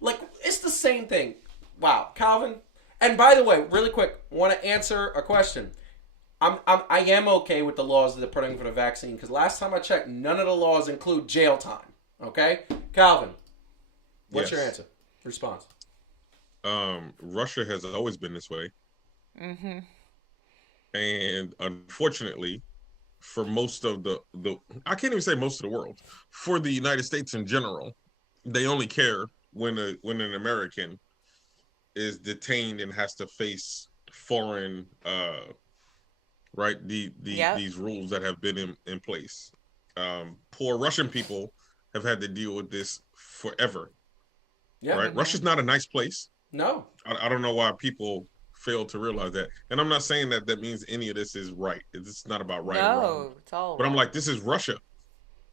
Like, it's the same thing. Wow. Calvin. And by the way, really quick, want to answer a question. I am okay with the laws that they're putting for the vaccine because last time I checked, none of the laws include jail time. Okay? Calvin, what's your answer? Response. Russia has always been this way. Mm-hmm. And unfortunately, for most of the I can't even say most of the world, for the United States in general, they only care when an American is detained and has to face foreign these rules that have been in place. Poor Russian people have had to deal with this forever. Yeah, right. Russia's not a nice place. No, I don't know why people fail to realize that. And I'm not saying that means any of this is right. It's not about right or wrong. It's all but I'm like, this is Russia.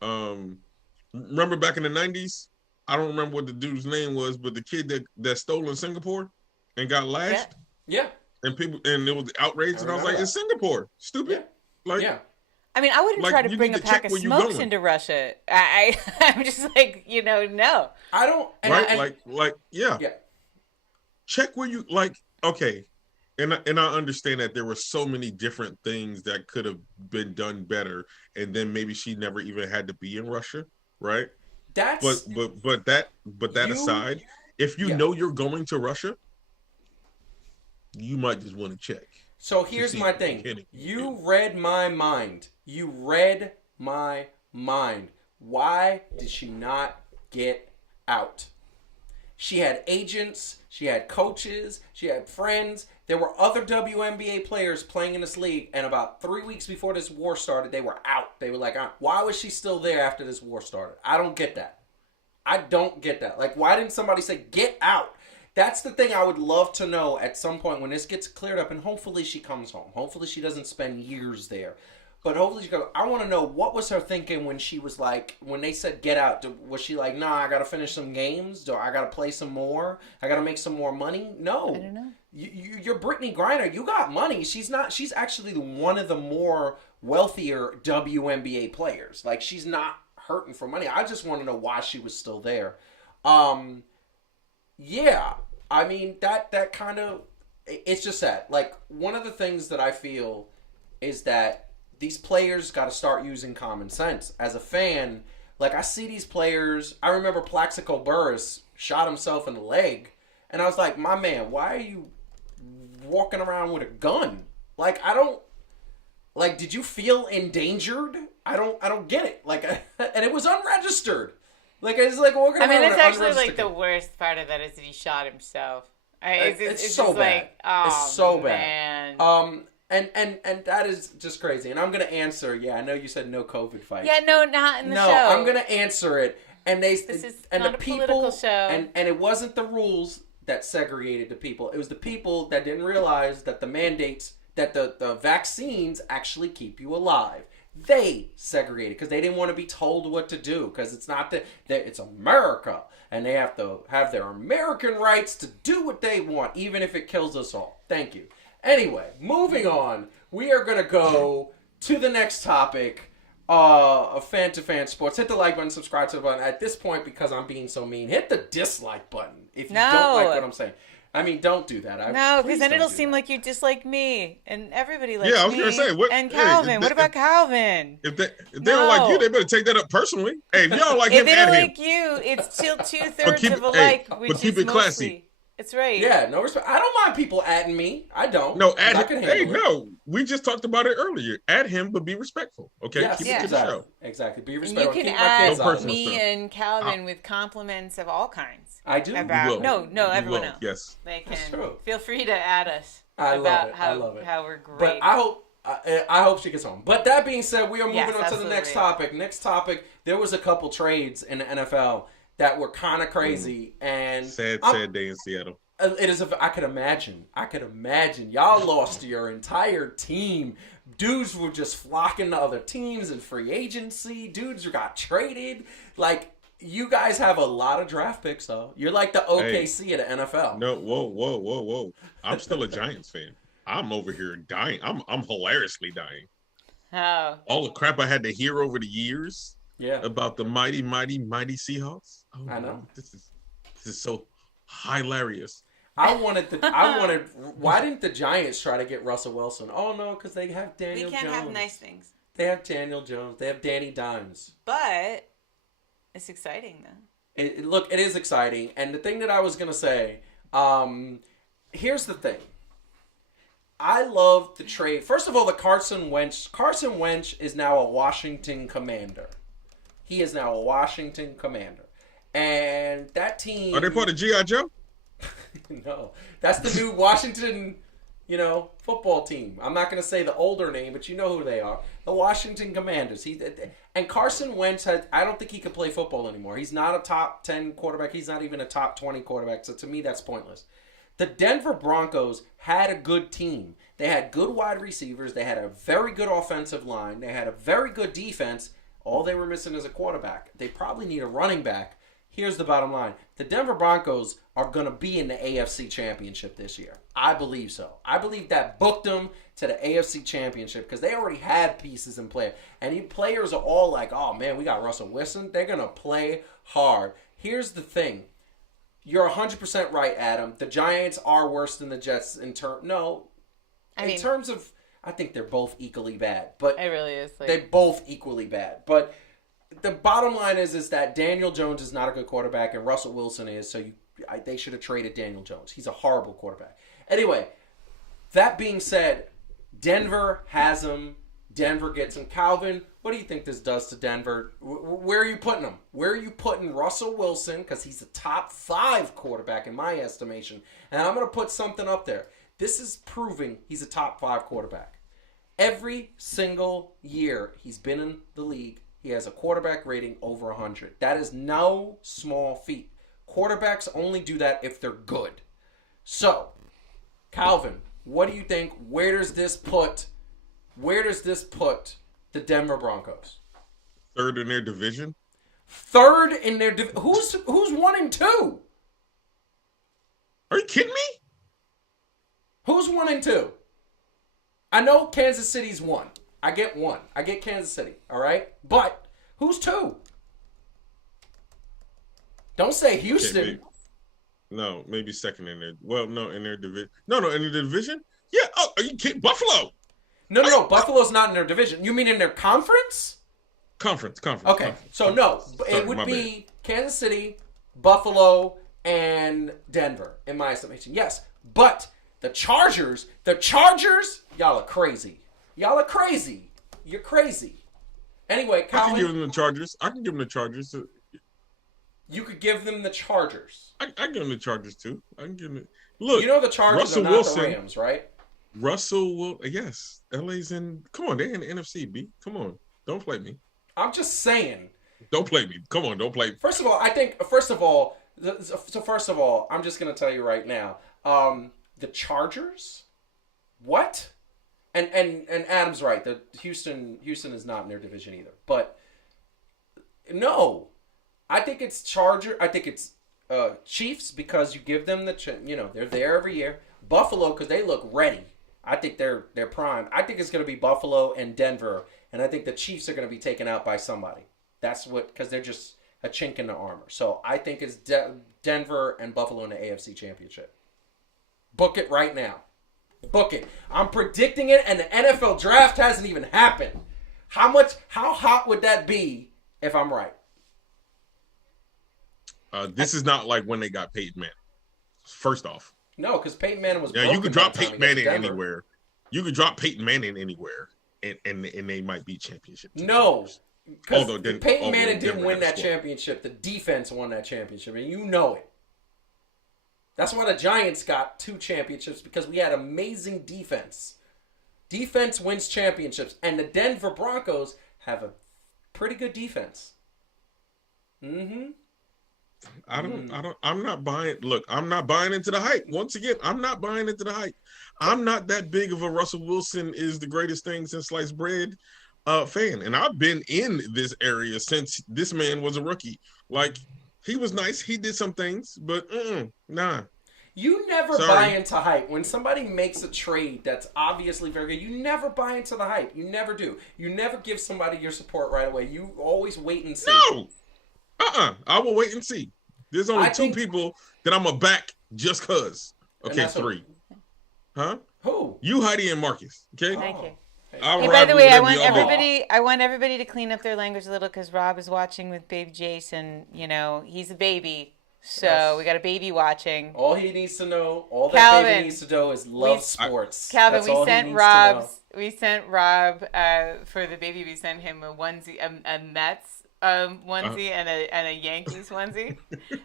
Remember back in the 90s? I don't remember what the dude's name was, but the kid that stole in Singapore and got lashed. Yeah. And it was outraged, and I was like, it's Singapore. Stupid. Yeah. Like, I mean, I wouldn't try to bring a pack of smokes into Russia. I'm just like, no. I don't. Yeah. Check where you, okay. And I understand that there were so many different things that could have been done better, and then maybe she never even had to be in Russia, right? That's But that aside, if you know you're going to Russia, you might just want to check. So here's my thing. You read my mind. You read my mind. Why did she not get out? She had agents, she had coaches, she had friends. There were other WNBA players playing in this league, and about 3 weeks before this war started, they were out. They were like, why was she still there after this war started? I don't get that. I don't get that. Like, why didn't somebody say, get out? That's the thing I would love to know at some point when this gets cleared up, and hopefully she comes home. Hopefully she doesn't spend years there. But hopefully she goes, I want to know, what was her thinking when she was like, when they said get out, was she like, nah, I got to finish some games? I got to play some more? I got to make some more money? No. I don't know. You're Brittany Griner. You got money. She's actually one of the more wealthier WNBA players. Like, she's not hurting for money. I just want to know why she was still there. Yeah. I mean, that kind of, it's just that. Like, one of the things that I feel is that these players got to start using common sense. As a fan, like, I see these players. I remember Plaxico Burress shot himself in the leg, and I was like, my man, why are you walking around with a gun? Like, I don't, like, did you feel endangered? I don't get it. Like, and it was unregistered. Like, it's like walking around. I mean, with it's an actually like unregistered the gun. worst part of that is that he shot himself. It's so just bad. Like, oh, it's so man. bad. And that is just crazy. And I'm gonna answer. Yeah, I know you said no COVID fight. Yeah, no, not in the show. No, I'm gonna answer it. And This is not a political show. And it wasn't the rules that segregated the people. It was the people that didn't realize that the mandates, that the vaccines actually keep you alive. They segregated because they didn't want to be told what to do, because it's not that it's America and they have to have their American rights to do what they want, even if it kills us all. Thank you. Anyway, moving on, we are gonna go to the next topic of Fan2Fan Sports. Hit the like button, subscribe to the button. At this point, because I'm being so mean, hit the dislike button if you don't like what I'm saying. I mean, don't do that. No, because then it'll seem like you dislike me, and everybody likes me. Yeah, I was gonna say, what? And Calvin. What about Calvin? If they don't like you, they better take that up personally. Hey, if y'all like him, if they don't add him. like you, it's still 2/3 keep of a it- hey, like, which but keep is it classy. mostly. It's right. Yeah, no respect. I don't mind people adding me. I don't. No, add I him. can Hey, handle it. no, we just talked about it earlier. Add him, but be respectful. Okay, Yes, keep Yeah. it to the exactly. show. Exactly. Be And respectful. you can Keep my kids No out of personal it. me stuff. and Calvin with compliments of all kinds. I do. About will. no, We everyone will, else. yes. They That's can true. feel free to add us I love about it. how I love it. how we're great. But I hope she gets home. But that being said, we are moving Yes, on to the next absolutely. topic. Next topic, there was a couple trades in the NFL that were kind of crazy. And Sad day in Seattle. it is. I could imagine. Y'all lost your entire team. Dudes were just flocking to other teams in free agency. Dudes got traded. Like, you guys have a lot of draft picks, though. You're like the OKC of the NFL. No, whoa. I'm still a Giants fan. I'm over here dying. I'm hilariously dying. oh, All the crap I had to hear over the years Yeah. about the mighty Seahawks. Oh, I know. This is so hilarious. Why didn't the Giants try to get Russell Wilson? Oh, no, because they have we Daniel can't Jones. have nice things, They have Daniel Jones. They have Danny Dimes. but it's exciting though. Look, it is exciting. And the thing that I was going to say, here's the thing. I love the trade. First of all, the Carson Wentz is now a Washington Commander. He is now a Washington Commander. And that team... Are they part of G.I. Joe? No. That's the new Washington, football team. I'm not going to say the older name, but you know who they are. The Washington Commanders. And Carson Wentz, I don't think he can play football anymore. He's not a top 10 quarterback. He's not even a top 20 quarterback. So to me, that's pointless. The Denver Broncos had a good team. They had good wide receivers. They had a very good offensive line. They had a very good defense. All they were missing is a quarterback. They probably need a running back. Here's the bottom line. The Denver Broncos are going to be in the AFC Championship this year. I believe so. I believe that booked them to the AFC Championship because they already had pieces in play. And players are all like, oh, man, we got Russell Wilson. They're going to play hard. Here's the thing. You're 100% right, Adam. The Giants are worse than the Jets in turn. No, in terms of, I think they're both equally bad. But it really is. Like, they're both equally bad. But the bottom line is that Daniel Jones is not a good quarterback, and Russell Wilson is. So they should have traded Daniel Jones. He's a horrible quarterback. Anyway, that being said, Denver has him. Denver gets him. Calvin, what do you think this does to Denver? Where are you putting him? Where are you putting Russell Wilson? Because he's a top 5 quarterback in my estimation. And I'm going to put something up there. This is proving he's a top 5 quarterback. Every single year he's been in the league, he has a quarterback rating over 100. That is no small feat. Quarterbacks only do that if they're good. So, Calvin, what do you think? Where does this put the Denver Broncos? Third in their division. Third in their division. Who's 1 and 2? Are you kidding me? Who's 1 and 2? I know Kansas City's 1. I get 1. I get Kansas City. All right, but who's 2? Don't say Houston. Okay, no, maybe second in their. Well, no, in their division. No, in the division. Yeah. Oh, are you kidding? Buffalo. No. Buffalo's not in their division. You mean in their conference? Conference. Okay, Conference. so no, Sorry, it would be Kansas City, Buffalo, and Denver, in my estimation. Yes, but the Chargers, y'all are crazy. You're crazy. Anyway, Calvin. I can give them the Chargers. You could give them the Chargers. I give them the Chargers too. I can give them. Look, you know the Chargers Russell are not Wilson, the Rams, right? Russell will. Yes, LA's in. Come on, they're in the NFC. B. Come on, don't play me. I'm just saying. Don't play me. Come on, don't play me. First of all, I'm just gonna tell you right now. The Chargers. What? And Adam's right. The Houston is not in their division either. But no, I think it's Chiefs because you give them they're there every year. Buffalo because they look ready. I think they're primed. I think it's going to be Buffalo and Denver, and I think the Chiefs are going to be taken out by somebody. That's because they're just a chink in the armor. So I think it's Denver and Buffalo in the AFC Championship. Book it right now. Book it. I'm predicting it, and the NFL draft hasn't even happened. How hot would that be if I'm right? This is not like when they got Peyton Manning. First off. No, because Peyton Manning was. Yeah, you could drop Peyton Manning anywhere. You could drop Peyton Manning anywhere, and they might be championship. No, because Peyton Manning didn't Denver win that championship. The defense won that championship, and you know it. That's why the Giants got 2 championships, because we had amazing defense. Defense wins championships, and the Denver Broncos have a pretty good defense. Mm-hmm. I'm not buying. Look, I'm not buying into the hype. Once again, I'm not buying into the hype. I'm not that big of a Russell Wilson is the greatest thing since sliced bread fan, and I've been in this area since this man was a rookie. Like, he was nice. He did some things, but nah. You never buy into hype. When somebody makes a trade that's obviously very good, you never buy into the hype. You never do. You never give somebody your support right away. You always wait and see. No. I will wait and see. There's only 2 people that I'm a back just cause. Okay, 3. Huh? Who? You, Heidi, and Marcus. Okay. Thank you. Hey, by the way, I want everybody to clean up their language a little, because Rob is watching with baby Jason. You know, he's a baby, so we got a baby watching. All he needs to know, that baby needs to know, is love sports. Calvin, we sent Rob for the baby. We sent him a onesie, a Mets onesie and a Yankees onesie,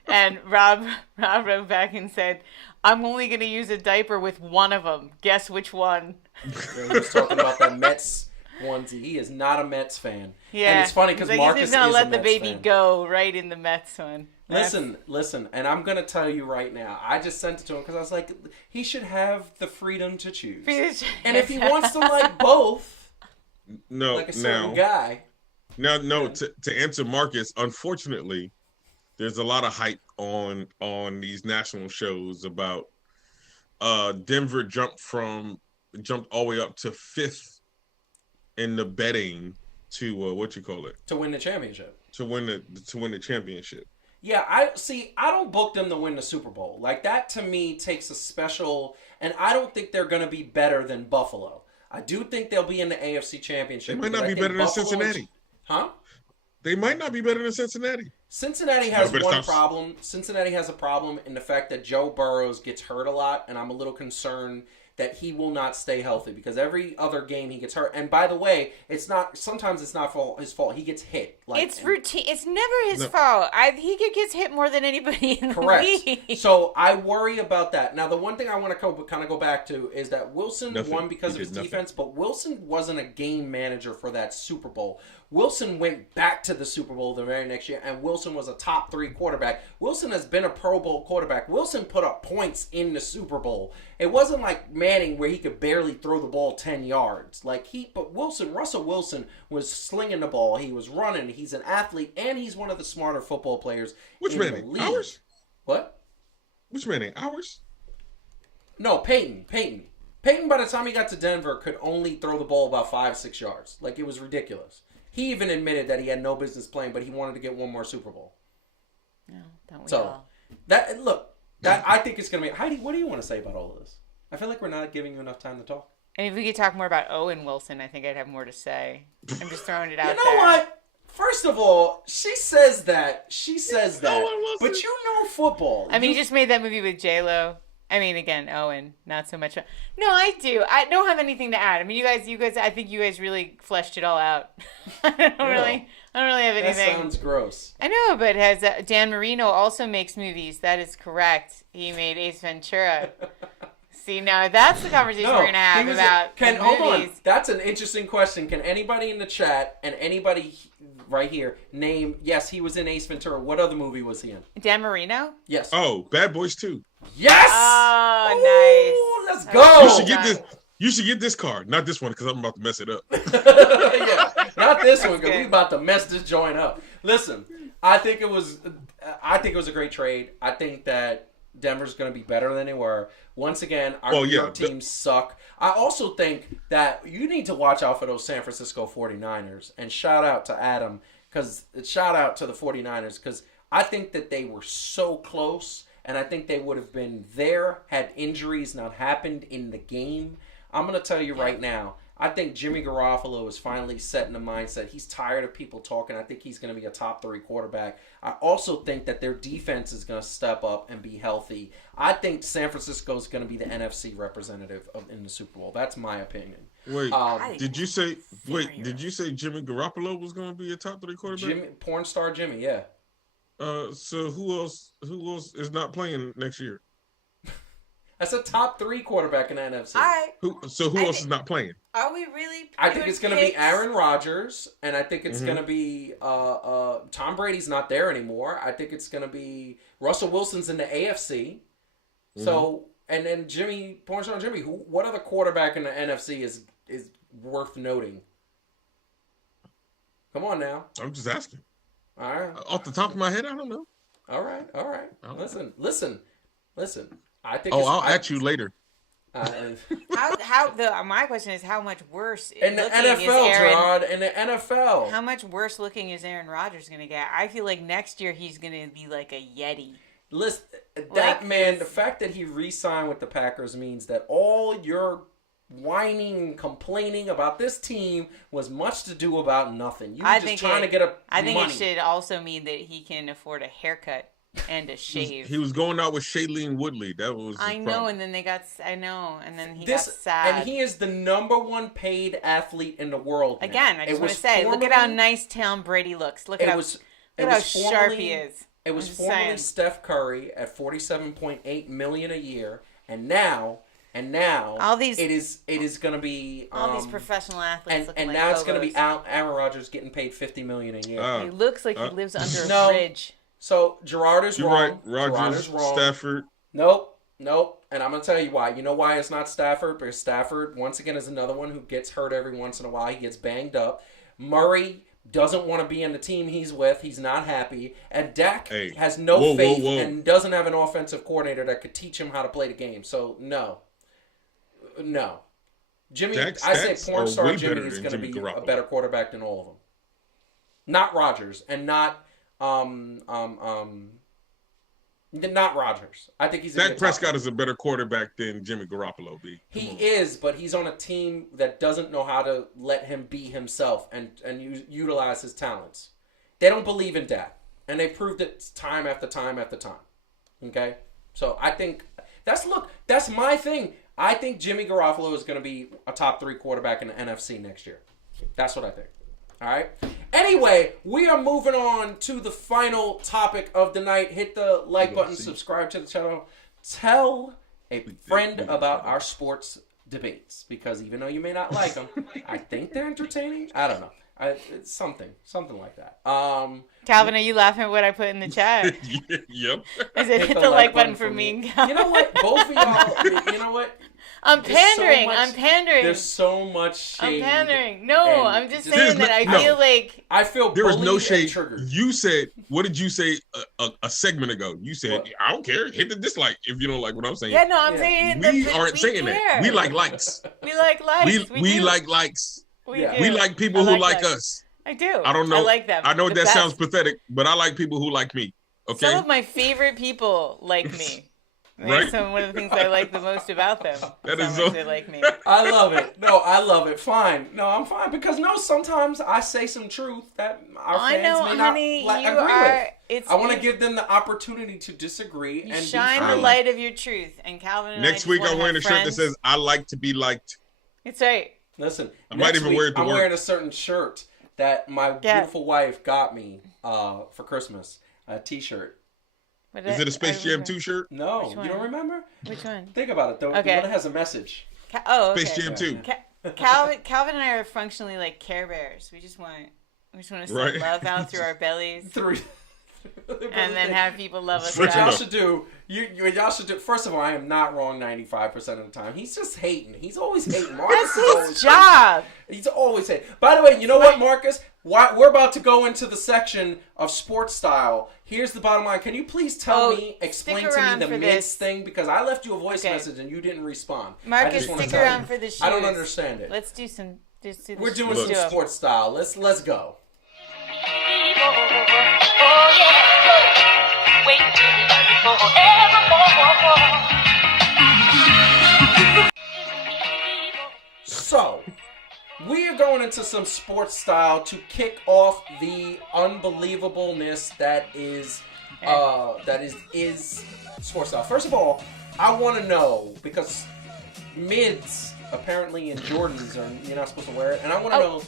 and Rob wrote back and said, "I'm only going to use a diaper with one of them. Guess which one?" Yeah, he was talking about the Mets onesie. He is not a Mets fan. Yeah, and it's funny because Marcus is going to let the Mets baby fan. go right in the Mets one. Listen, and I'm going to tell you right now, I just sent it to him because I was like, he should have the freedom to choose. And if he wants to like both, like a certain guy. No, to answer Marcus, unfortunately, there's a lot of hype on these national shows about Denver jumped all the way up to 5th in the betting to to win the championship. Yeah, I don't book them to win the Super Bowl. Like, that to me takes a special, and I don't think they're going to be better than Buffalo. I do think they'll be in the AFC Championship. They might not be better than Cincinnati. Huh? They might not be better than Cincinnati. Cincinnati has one problem. Cincinnati has a problem in the fact that Joe Burrows gets hurt a lot, and I'm a little concerned that he will not stay healthy because every other game he gets hurt. And by the way, sometimes it's not his fault. He gets hit. It's routine. It's never his fault. He gets hit more than anybody in the league. So I worry about that. Now, the one thing I want to kind of go back to is that Wilson won because of his defense, but Wilson wasn't a game manager for that Super Bowl. Wilson went back to the Super Bowl the very next year, and Wilson was a top 3 quarterback. Wilson has been a Pro Bowl quarterback. Wilson put up points in the Super Bowl. It wasn't like Manning where he could barely throw the ball 10 yards. But Russell Wilson was slinging the ball. He was running. He's an athlete, and he's one of the smarter football players in the league. Ours? What? Which Manning? Ours? No, Peyton. Peyton, by the time he got to Denver, could only throw the ball about 5-6 yards. It was ridiculous. He even admitted that he had no business playing, but he wanted to get one more Super Bowl. No, don't we all? I think it's going to be... Heidi, what do you want to say about all of this? I feel like we're not giving you enough time to talk. And if we could talk more about Owen Wilson, I think I'd have more to say. I'm just throwing it out there. You know what? First of all, she says that. But you know football. I mean, you just made that movie with J-Lo. I mean, again, Owen, not so much. No, I do. I don't have anything to add. I mean, you guys. I think you guys really fleshed it all out. I don't really have anything. That sounds gross. I know, but Dan Marino also makes movies. That is correct. He made Ace Ventura. See, now that's the conversation we're gonna have about movies. Hold on. That's an interesting question. Can anybody in the chat and anybody right here name? Yes, he was in Ace Ventura. What other movie was he in? Dan Marino. Yes. Oh, Bad Boys 2. Yes. Oh, nice. Let's go. You should get this card, not this one, because I'm about to mess it up. Yeah, not this one, because we about to mess this joint up. Listen, I think it was a great trade. I think that Denver's going to be better than they were. Once again, our teams suck. I also think that you need to watch out for those San Francisco 49ers. And shout out to Adam, shout out to the 49ers, because I think that they were so close, and I think they would have been there had injuries not happened in the game. I'm going to tell you right now, I think Jimmy Garoppolo is finally setting the mindset. He's tired of people talking. I think he's going to be a top 3 quarterback. I also think that their defense is going to step up and be healthy. I think San Francisco is going to be the NFC representative in the Super Bowl. That's my opinion. Wait, did you say Jimmy Garoppolo was going to be a top 3 quarterback? Porn star Jimmy, yeah. So who else is not playing next year? That's a top 3 quarterback in the NFC. Who else is not playing? Are we really? I think it's going to be Aaron Rodgers, and I think it's going to be Tom Brady's not there anymore. I think it's going to be Russell Wilson's in the AFC. So, and then Jimmy, pornstar Jimmy. What other quarterback in the NFC is worth noting? Come on now. I'm just asking. All right. Off the top of my head, I don't know. All right. Listen. I think. I'll ask you later. My question is, how much worse in the NFL, Gerard? In the NFL, how much worse looking is Aaron Rodgers going to get? I feel like next year he's going to be like a Yeti. Listen, the fact that he re-signed with the Packers means that all your whining and complaining about this team was much to do about nothing. You were just trying to get money. It should also mean that he can afford a haircut and a shave. He was going out with Shailene Woodley. That was I know, and then he got sad. And he is the number 1 paid athlete in the world. Again, I just want to say, look at how nice Tom Brady looks. Look at how sharp he is. It was formerly Steph Curry at $47.8 million a year, and now it is going to be all these professional athletes, and now it's going to be Aaron Rodgers getting paid $50 million a year. He looks like he lives under a bridge. So Gerard is wrong. Right. Rodgers, Stafford. Nope. And I'm going to tell you why. You know why it's not Stafford? Because Stafford, once again, is another one who gets hurt every once in a while. He gets banged up. Murray doesn't want to be in the team he's with. He's not happy. And Dak has no faith and doesn't have an offensive coordinator that could teach him how to play the game. So, no. Jimmy, I say porn star Jimmy is going to be a better quarterback than all of them. Not Rodgers and not Not Rodgers. I think he's a Dak Prescott is a better quarterback than Jimmy Garoppolo. He is, but he's on a team that doesn't know how to let him be himself and utilize his talents. They don't believe in Dak, and they proved it time after time after time. Okay, so I think that's my thing. I think Jimmy Garoppolo is going to be a top 3 quarterback in the NFC next year. That's what I think. All right. Anyway, we are moving on to the final topic of the night. Hit the like button, subscribe to the channel. Tell a friend about our sports debates, because even though you may not like them, I think they're entertaining. I don't know. It's something like that. Calvin, are you laughing at what I put in the chat? Yep. I said hit the like button for me and Calvin. You know what? Both of y'all. You know what? I'm pandering. I'm pandering. There's so much shade. I'm pandering. No, I'm just saying that I feel like I feel there was no shade. Triggered. You said, what did you say a segment ago? You said, I don't care. Hit the dislike if you don't like what I'm saying. Yeah, no, I'm saying we aren't saying that. We like likes. We like likes. We like likes. We like people who like us. I do. I don't know. I like them. I know that sounds pathetic, but I like people who like me. Okay. Some of my favorite people like me. Right. Some one of the things I like the most about them. That is so much they like me. I love it. No, I love it. Fine. No, I'm fine, because sometimes I say some truth that our fans may not agree with. I want to give them the opportunity to disagree and shine the light of your truth. And Calvin and next week I'm wearing a shirt that says "I like to be liked." It's right. Listen, I might even wear it to work. I'm wearing a certain shirt that my beautiful wife got me for Christmas. A T-shirt. Is it a Space Jam 2 shirt? No, you don't remember? Which one? Think about it, though. Okay. The one that has a message. Okay. Space Jam 2. Calvin and I are functionally like Care Bears. We just want to send love out through our bellies. And then have people love us. What y'all should do, y'all should do. First of all, I am not wrong 95% of the time. He's just hating. He's always hating. Marcus That's his job. He's always hating. By the way, you know what, Marcus? We're about to go into the section of sports style. Here's the bottom line. Can you please explain to me the mids thing? Because I left you a voice message and you didn't respond. Marcus, stick around for the shoes. I don't understand it. Let's do some. We're doing some sports style. Let's go. So, we are going into some sports style to kick off the unbelievableness that is sports style. First of all, I want to know, because mids apparently in Jordans you're not supposed to wear it, and I want to know.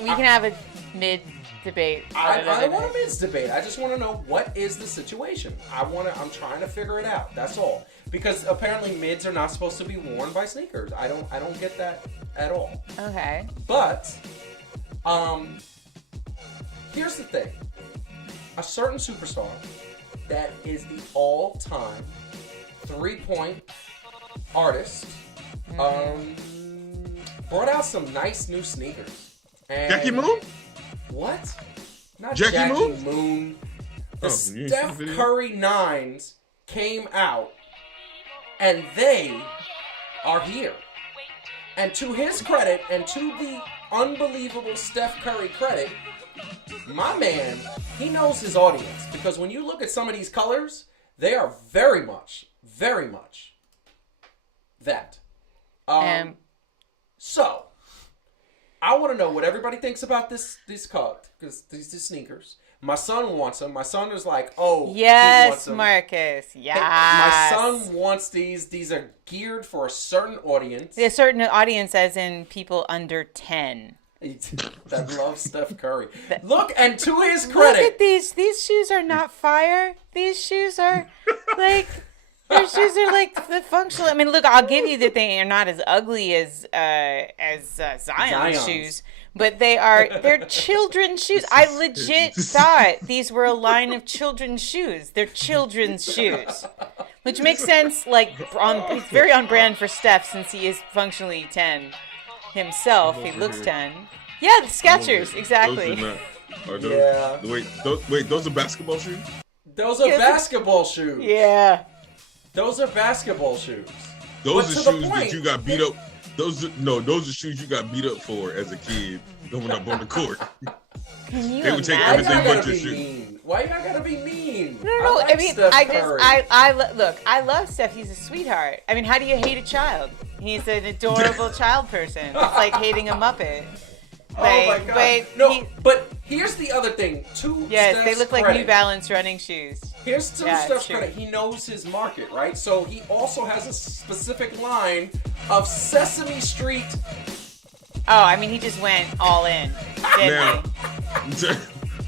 We can have a mid debate. I don't want a mids debate. I just want to know what is the situation. I'm trying to figure it out. That's all. Because apparently mids are not supposed to be worn by sneakers. I don't get that at all. Okay. But here's the thing. A certain superstar that is the all-time 3-point artist brought out some nice new sneakers. And Jackie Moon? What? Not Jackie Moon. The Steph Curry 9s came out, and they are here. And to his credit, and to the unbelievable Steph Curry credit, my man, he knows his audience. Because when you look at some of these colors, they are very much that. So, I want to know what everybody thinks about this color, because these sneakers. My son wants them. My son is like, oh, yes, wants them. Marcus, yes. My son wants these. These are geared for a certain audience. A certain audience, as in people under 10. That love Steph Curry. Look, and to his credit, look at these. These shoes are not fire. These shoes are like. Their shoes are like the functional. I mean, look, I'll give you that they are not as ugly as Zion's shoes, but they're children's shoes. I legit thought these were a line of children's shoes. They're children's shoes, which makes sense. Like he's very on brand for Steph, since he is functionally 10 himself. He looks 10. Yeah, the Skechers, exactly. Those are basketball shoes? Those are basketball shoes. Yeah. Those are basketball shoes. Those are shoes that you got beat up. Those are shoes you got beat up for as a kid going up on the court. Can you They would take imagine? everything Why y'all but gotta your be shoe. mean? Why y'all gotta be mean? No, like I mean, Steph I Curry. look, I love Steph. He's a sweetheart. I mean, how do you hate a child? He's an adorable child person. It's like hating a Muppet. Oh my god! But here's the other thing. Yes, Steph's they look like credit. New Balance running shoes. Here's to Yeah, Steph's true. credit. He knows his market, right? So he also has a specific line of Sesame Street. Oh, I mean, he just went all in. Now,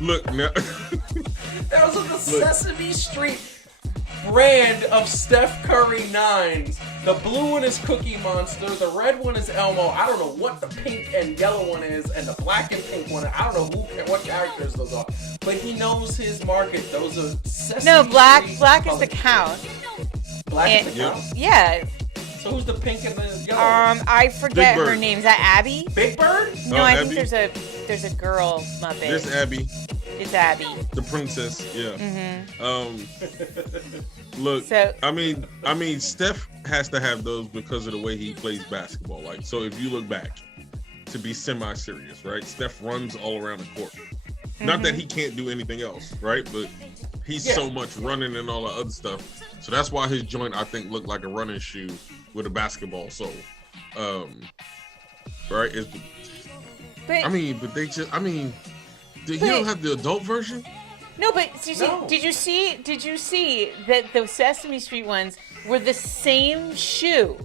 look now. Those are the Sesame Street brand of Steph Curry 9s. The blue one is Cookie Monster. The red one is Elmo. I don't know what the pink and yellow one is, and the black and pink one. I don't know what characters those are. But he knows his market. Those are Sesame No, black Street is colors. the count. Black is the count. Yeah. So who's the pink and the yellow? I forget Big her Bird. name. Is that Abby? Big Bird? No, Oh, I Abby? think there's a girl Muppet. There's Abby, It's Abby. the princess. Yeah. Mm-hmm. Look. So- I mean, Steph has to have those because of the way he plays basketball. Like, so if you look back, to be semi-serious, right? Steph runs all around the court. Not that he can't do anything else, right? But he's so much running and all the other stuff. So that's why his joint, I think, looked like a running shoe with a basketball sole. Right? But they just, he don't have the adult version? No, but did you see that the Sesame Street ones were the same shoe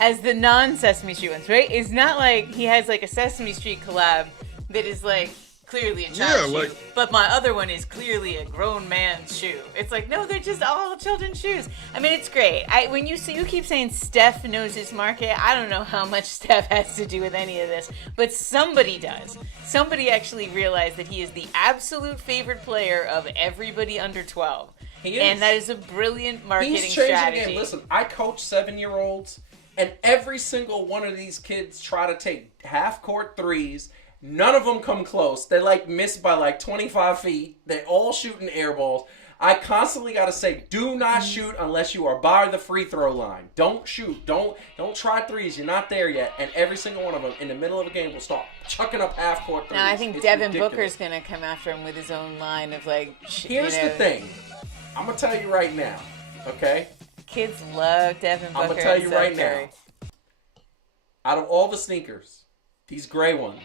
as the non-Sesame Street ones, right? It's not like he has like a Sesame Street collab that is like clearly a child shoe, but my other one is clearly a grown man's shoe. It's like, no, they're just all children's shoes. I mean, it's great. When you keep saying Steph knows his market, I don't know how much Steph has to do with any of this, but somebody does. Somebody actually realized that he is the absolute favorite player of everybody under 12. He is. And that is a brilliant marketing He's changing strategy. the game. Listen, I coach 7-year-olds, and every single one of these kids try to take half-court threes. None of them come close. They miss by 25 feet. They all shooting air balls. I constantly got to say, do not shoot unless you are by the free throw line. Don't shoot. Don't try threes. You're not there yet. And every single one of them in the middle of a game will start chucking up half-court threes. Now, I think It's Devin ridiculous. Booker's going to come after him with his own line of Here's the thing. I'm going to tell you right now, okay? Kids love Devin Booker. I'm going to tell you and right Steph Curry. now. Out of all the sneakers, these gray ones,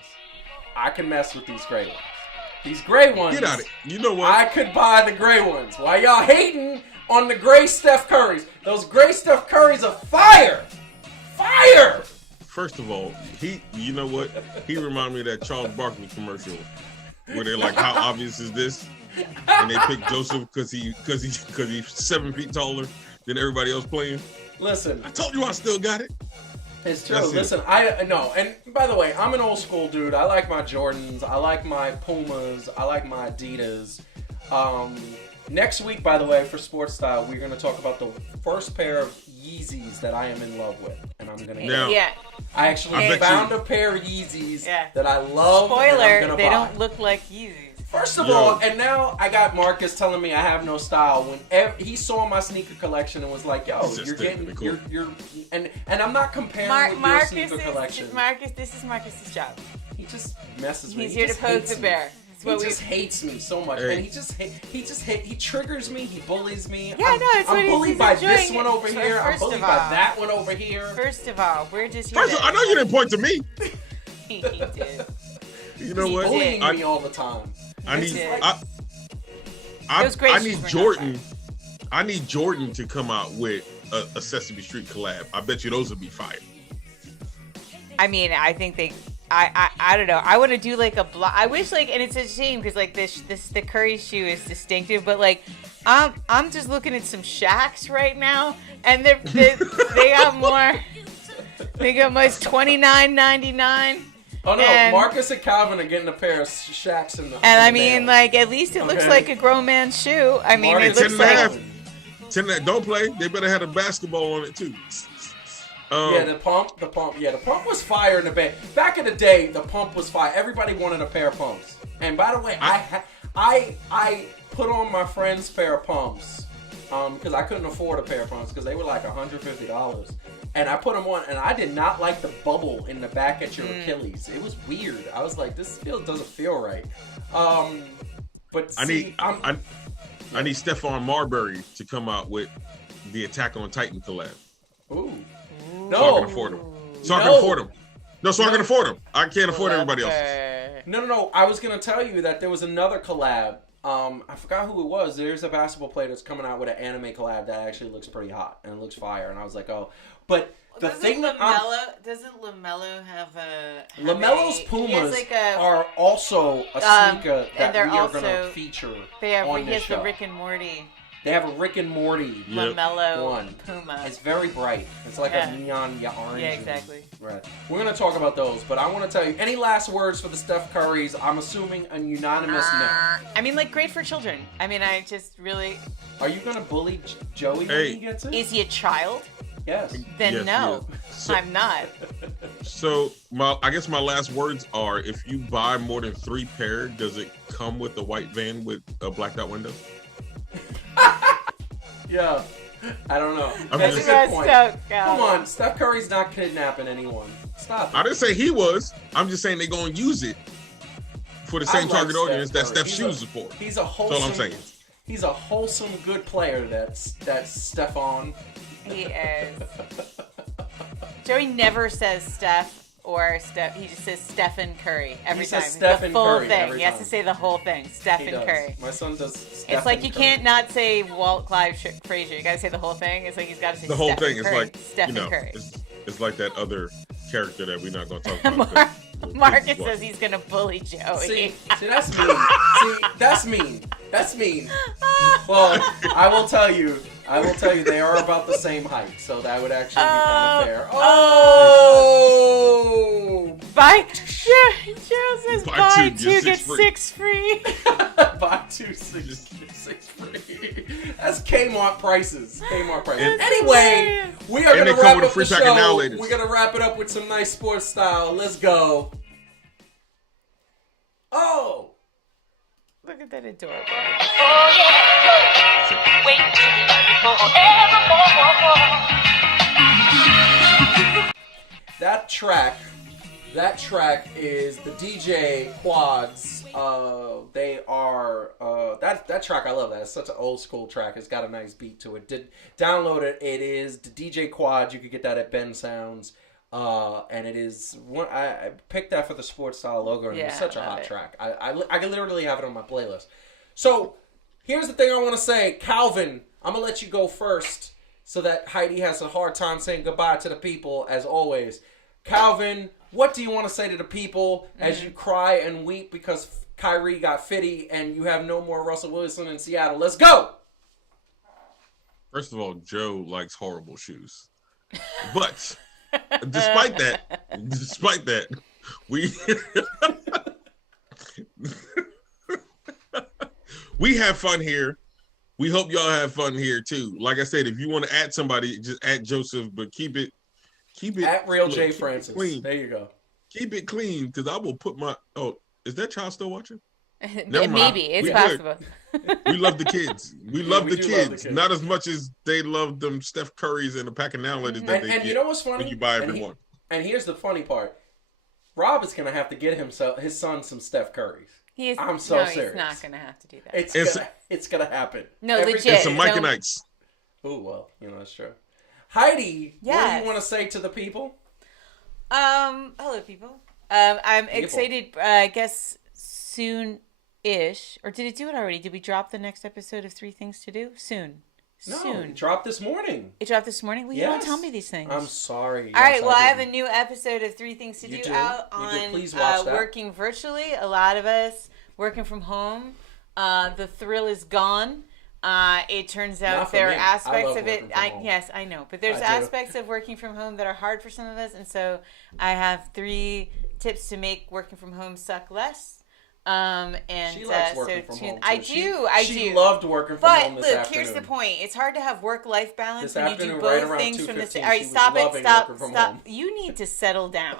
I can mess with these gray ones. These gray ones. Get out of it. You know what? I could buy the gray ones. Why y'all hating on the gray Steph Currys? Those gray Steph Currys are fire. Fire. First of all, you know what? He reminded me of that Charles Barkley commercial where they're like, "How obvious is this?" And they picked Joseph because he's 7 feet taller than everybody else playing. Listen, I told you I still got it. it's true. That's it. Listen, I know. And by the way, I'm an old school dude. I like my Jordans. I like my Pumas. I like my Adidas. Next week, by the way, for Sports Style, we're going to talk about the first pair of Yeezys that I am in love with, and I'm going to. Now, Yeah. I actually found a pair of Yeezys that I love. And I'm Spoiler, gonna they buy. don't look like Yeezys. First of all, and now I got Marcus telling me I have no style. When he saw my sneaker collection and was like, "Yo, you're getting, you're," and I'm not comparing with your sneaker collection. This is Marcus's job. He just messes with me. He's here to poke the bear. He just hates me so much, and he triggers me. He bullies me. Yeah, I'm bullied by this enjoying one over it. here. I'm First bullied of by all- that one over here. First of all, we're just here. First of all, I know you didn't point to me. He did. You know He what? Bullying did. me all the time. I He need did. Those gray I shoes need were not Jordan. I need Jordan to come out with a Sesame Street collab. I bet you those would be fire. I mean, I think they. I don't know. I want to do like a block. I wish and it's a shame because the Curry shoe is distinctive, but I'm just looking at some Shaqs right now, and they got more. They got more $29.99. Oh no, And- Marcus and Calvin are getting a pair of Shaqs in the. And I in the mean, mail. at least it looks Okay. like a grown man's shoe. I mean, Marty, it looks 10 and a half. like. 10 that don't play. They better have a basketball on it too. Yeah, the pump. Yeah, the pump was fire in the band. Back in the day, the pump was fire. Everybody wanted a pair of pumps. And by the way, I put on my friend's pair of pumps because I couldn't afford a pair of pumps because they were like $150. And I put them on, and I did not like the bubble in the back at your Achilles. It was weird. I was like, this doesn't feel right. But I need Stephon Marbury to come out with the Attack on Titan collab. Ooh. No. So I can afford them. I can afford them. I can't afford everybody else. No. I was going to tell you that there was another collab. I forgot who it was. There's a basketball player that's coming out with an anime collab that actually looks pretty hot and looks fire. And I was like, oh. But doesn't LaMelo have a... LaMelo's Pumas are also a sneaker that we are going to feature on this show. The Rick and Morty. They have a Rick and Morty LaMelo one. Puma. It's very bright. It's like a neon orange. Yeah, exactly. Right. We're going to talk about those, but I want to tell you, any last words for the Steph Currys? I'm assuming a unanimous no. I mean, like, great for children. I mean, I just really... Are you going to bully Joey when he gets it? Is he a child? Yes. Then no, so, I'm not. So, I guess my last words are, if you buy more than 3 pair, does it come with a white van with a blacked out window? Yeah, I don't know. That's a good point. Come on, Steph Curry's not kidnapping anyone. Stop it. I didn't say he was. I'm just saying they're going to use it for the same target audience that Steph's shoes are for. He's a wholesome. That's all I'm saying. He's a wholesome, good player. That's Stephon. He is. Joey never says Steph or Steph. He just says Stephen Curry every time. Stephen the full Curry thing. He has to say the whole thing. Stephen Curry. My son does. It's like you can't not say Walt Clive Frazier. You got to say the whole thing. It's like he's got to say the whole Stephen thing. Curry. It's like Stephen Curry. It's like that other character that we're not going to talk about. Marcus says he's going to bully Joey. See, that's mean. That's mean. Well, I will tell you, they are about the same height, so that would actually be kind of fair. Oh! Cheryl says buy 2 get 6 free. Buy 2 get 6 free. That's Kmart prices. Anyway, we are going to wrap up the show. We're going to wrap it up with some nice sports style. Let's go. Oh! Look at that adorable. Oh, yeah. Wait forevermore. That track is the DJ Quads. They are that track. I love that. It's such an old school track. It's got a nice beat to it. Download it. It is the DJ Quads. You could get that at Ben Sounds. And it is one. I picked that for the sports style logo, and it's such a hot track. I can literally have it on my playlist. So here's the thing I want to say, Calvin. I'm gonna let you go first, so that Heidi has a hard time saying goodbye to the people as always. Calvin, what do you want to say to the people as you cry and weep because Kyrie got 50 and you have no more Russell Wilson in Seattle? Let's go! First of all, Joe likes horrible shoes. But despite that, we we have fun here. We hope y'all have fun here too. Like I said, if you want to add somebody, just add Joseph, but keep it at Real J Francis. Clean. There you go. Keep it clean, because I will put my. Oh, is that child still watching? Maybe it's possible. We love the kids. We love the kids, not as much as they love them Steph Currys and the pack of that they get. You know what's funny? When you buy everyone. And here's the funny part: Rob is gonna have to get his son some Steph Currys. I'm so serious. He's not gonna have to do that. It's gonna happen. No, legit. It's some Mike and Ike's. Oh well, that's true. Heidi, what do you want to say to the people? Hello, people. I'm excited. I guess soon-ish, or did it do it already? Did we drop the next episode of 3 Things to Do soon? It dropped this morning. It dropped this morning? Well, you don't tell me these things. I'm sorry. All right, well, I have a new episode of 3 Things to Do out on Please watch that. Working virtually. A lot of us working from home. The thrill is gone. It turns out there are aspects of it. Yes, I know. But there's aspects of working from home that are hard for some of us. And so I have 3 tips to make working from home suck less. She likes working from home. I do. She loved working from home this afternoon. But look, here's the point. It's hard to have work-life balance when you do right both things from the same. All right, stop. You need to settle down.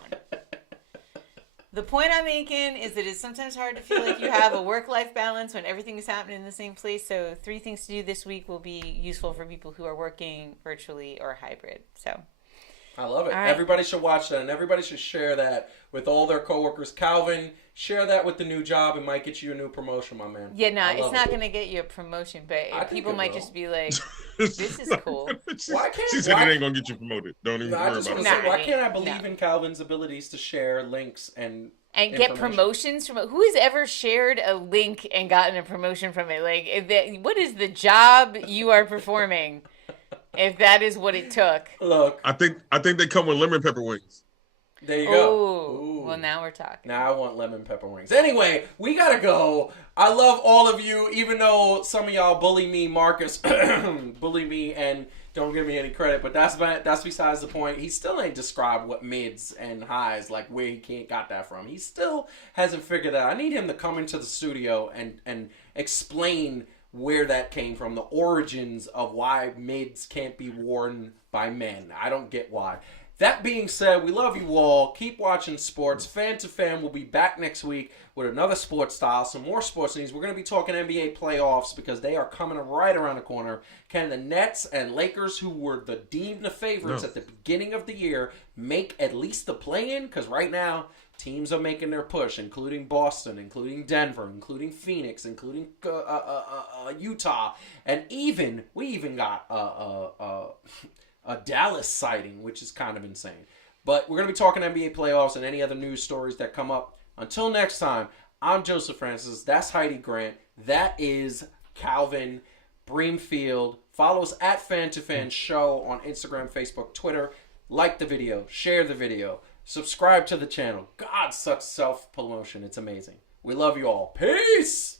The point I'm making is that it's sometimes hard to feel like you have a work-life balance when everything is happening in the same place. So 3 things to do this week will be useful for people who are working virtually or hybrid. So I love it. All right. Everybody should watch that, and everybody should share that with all their coworkers. Calvin, share that with the new job. It might get you a new promotion, my man. Yeah, no, it's not going to get you a promotion, but people might just be like, this is cool. Why can't she said it ain't gonna get you promoted. Don't even worry about it. Why can't I believe in Calvin's abilities to share links and get promotions from it? Who has ever shared a link and gotten a promotion from it? Like, what is the job you are performing? If that is what it took. Look, I think they come with lemon pepper wings. There you go. Ooh. Well, now we're talking. Now I want lemon pepper wings. Anyway, we gotta go. I love all of you, even though some of y'all bully me, Marcus, bully me, and don't give me any credit. But that's besides the point. He still ain't described what mids and highs, like where he got that from. He still hasn't figured that out. I need him to come into the studio and explain where that came from, the origins of why mids can't be worn by men. I don't get why. That being said, we love you all. Keep watching sports. Fan2Fan will be back next week with another sports style, some more sports news. We're going to be talking NBA playoffs because they are coming right around the corner. Can the Nets and Lakers, who were deemed the favorites at the beginning of the year, make at least the play-in? Because right now, teams are making their push, including Boston, including Denver, including Phoenix, including Utah, and we even got a Dallas sighting, which is kind of insane. But we're going to be talking NBA playoffs and any other news stories that come up. Until next time, I'm Joseph Francis. That's Heidi Grant. That is Calvin Breamfield. Follow us at Fan2Fan Show on Instagram, Facebook, Twitter. Like the video. Share the video. Subscribe to the channel. God, such self-promotion. It's amazing. We love you all. Peace!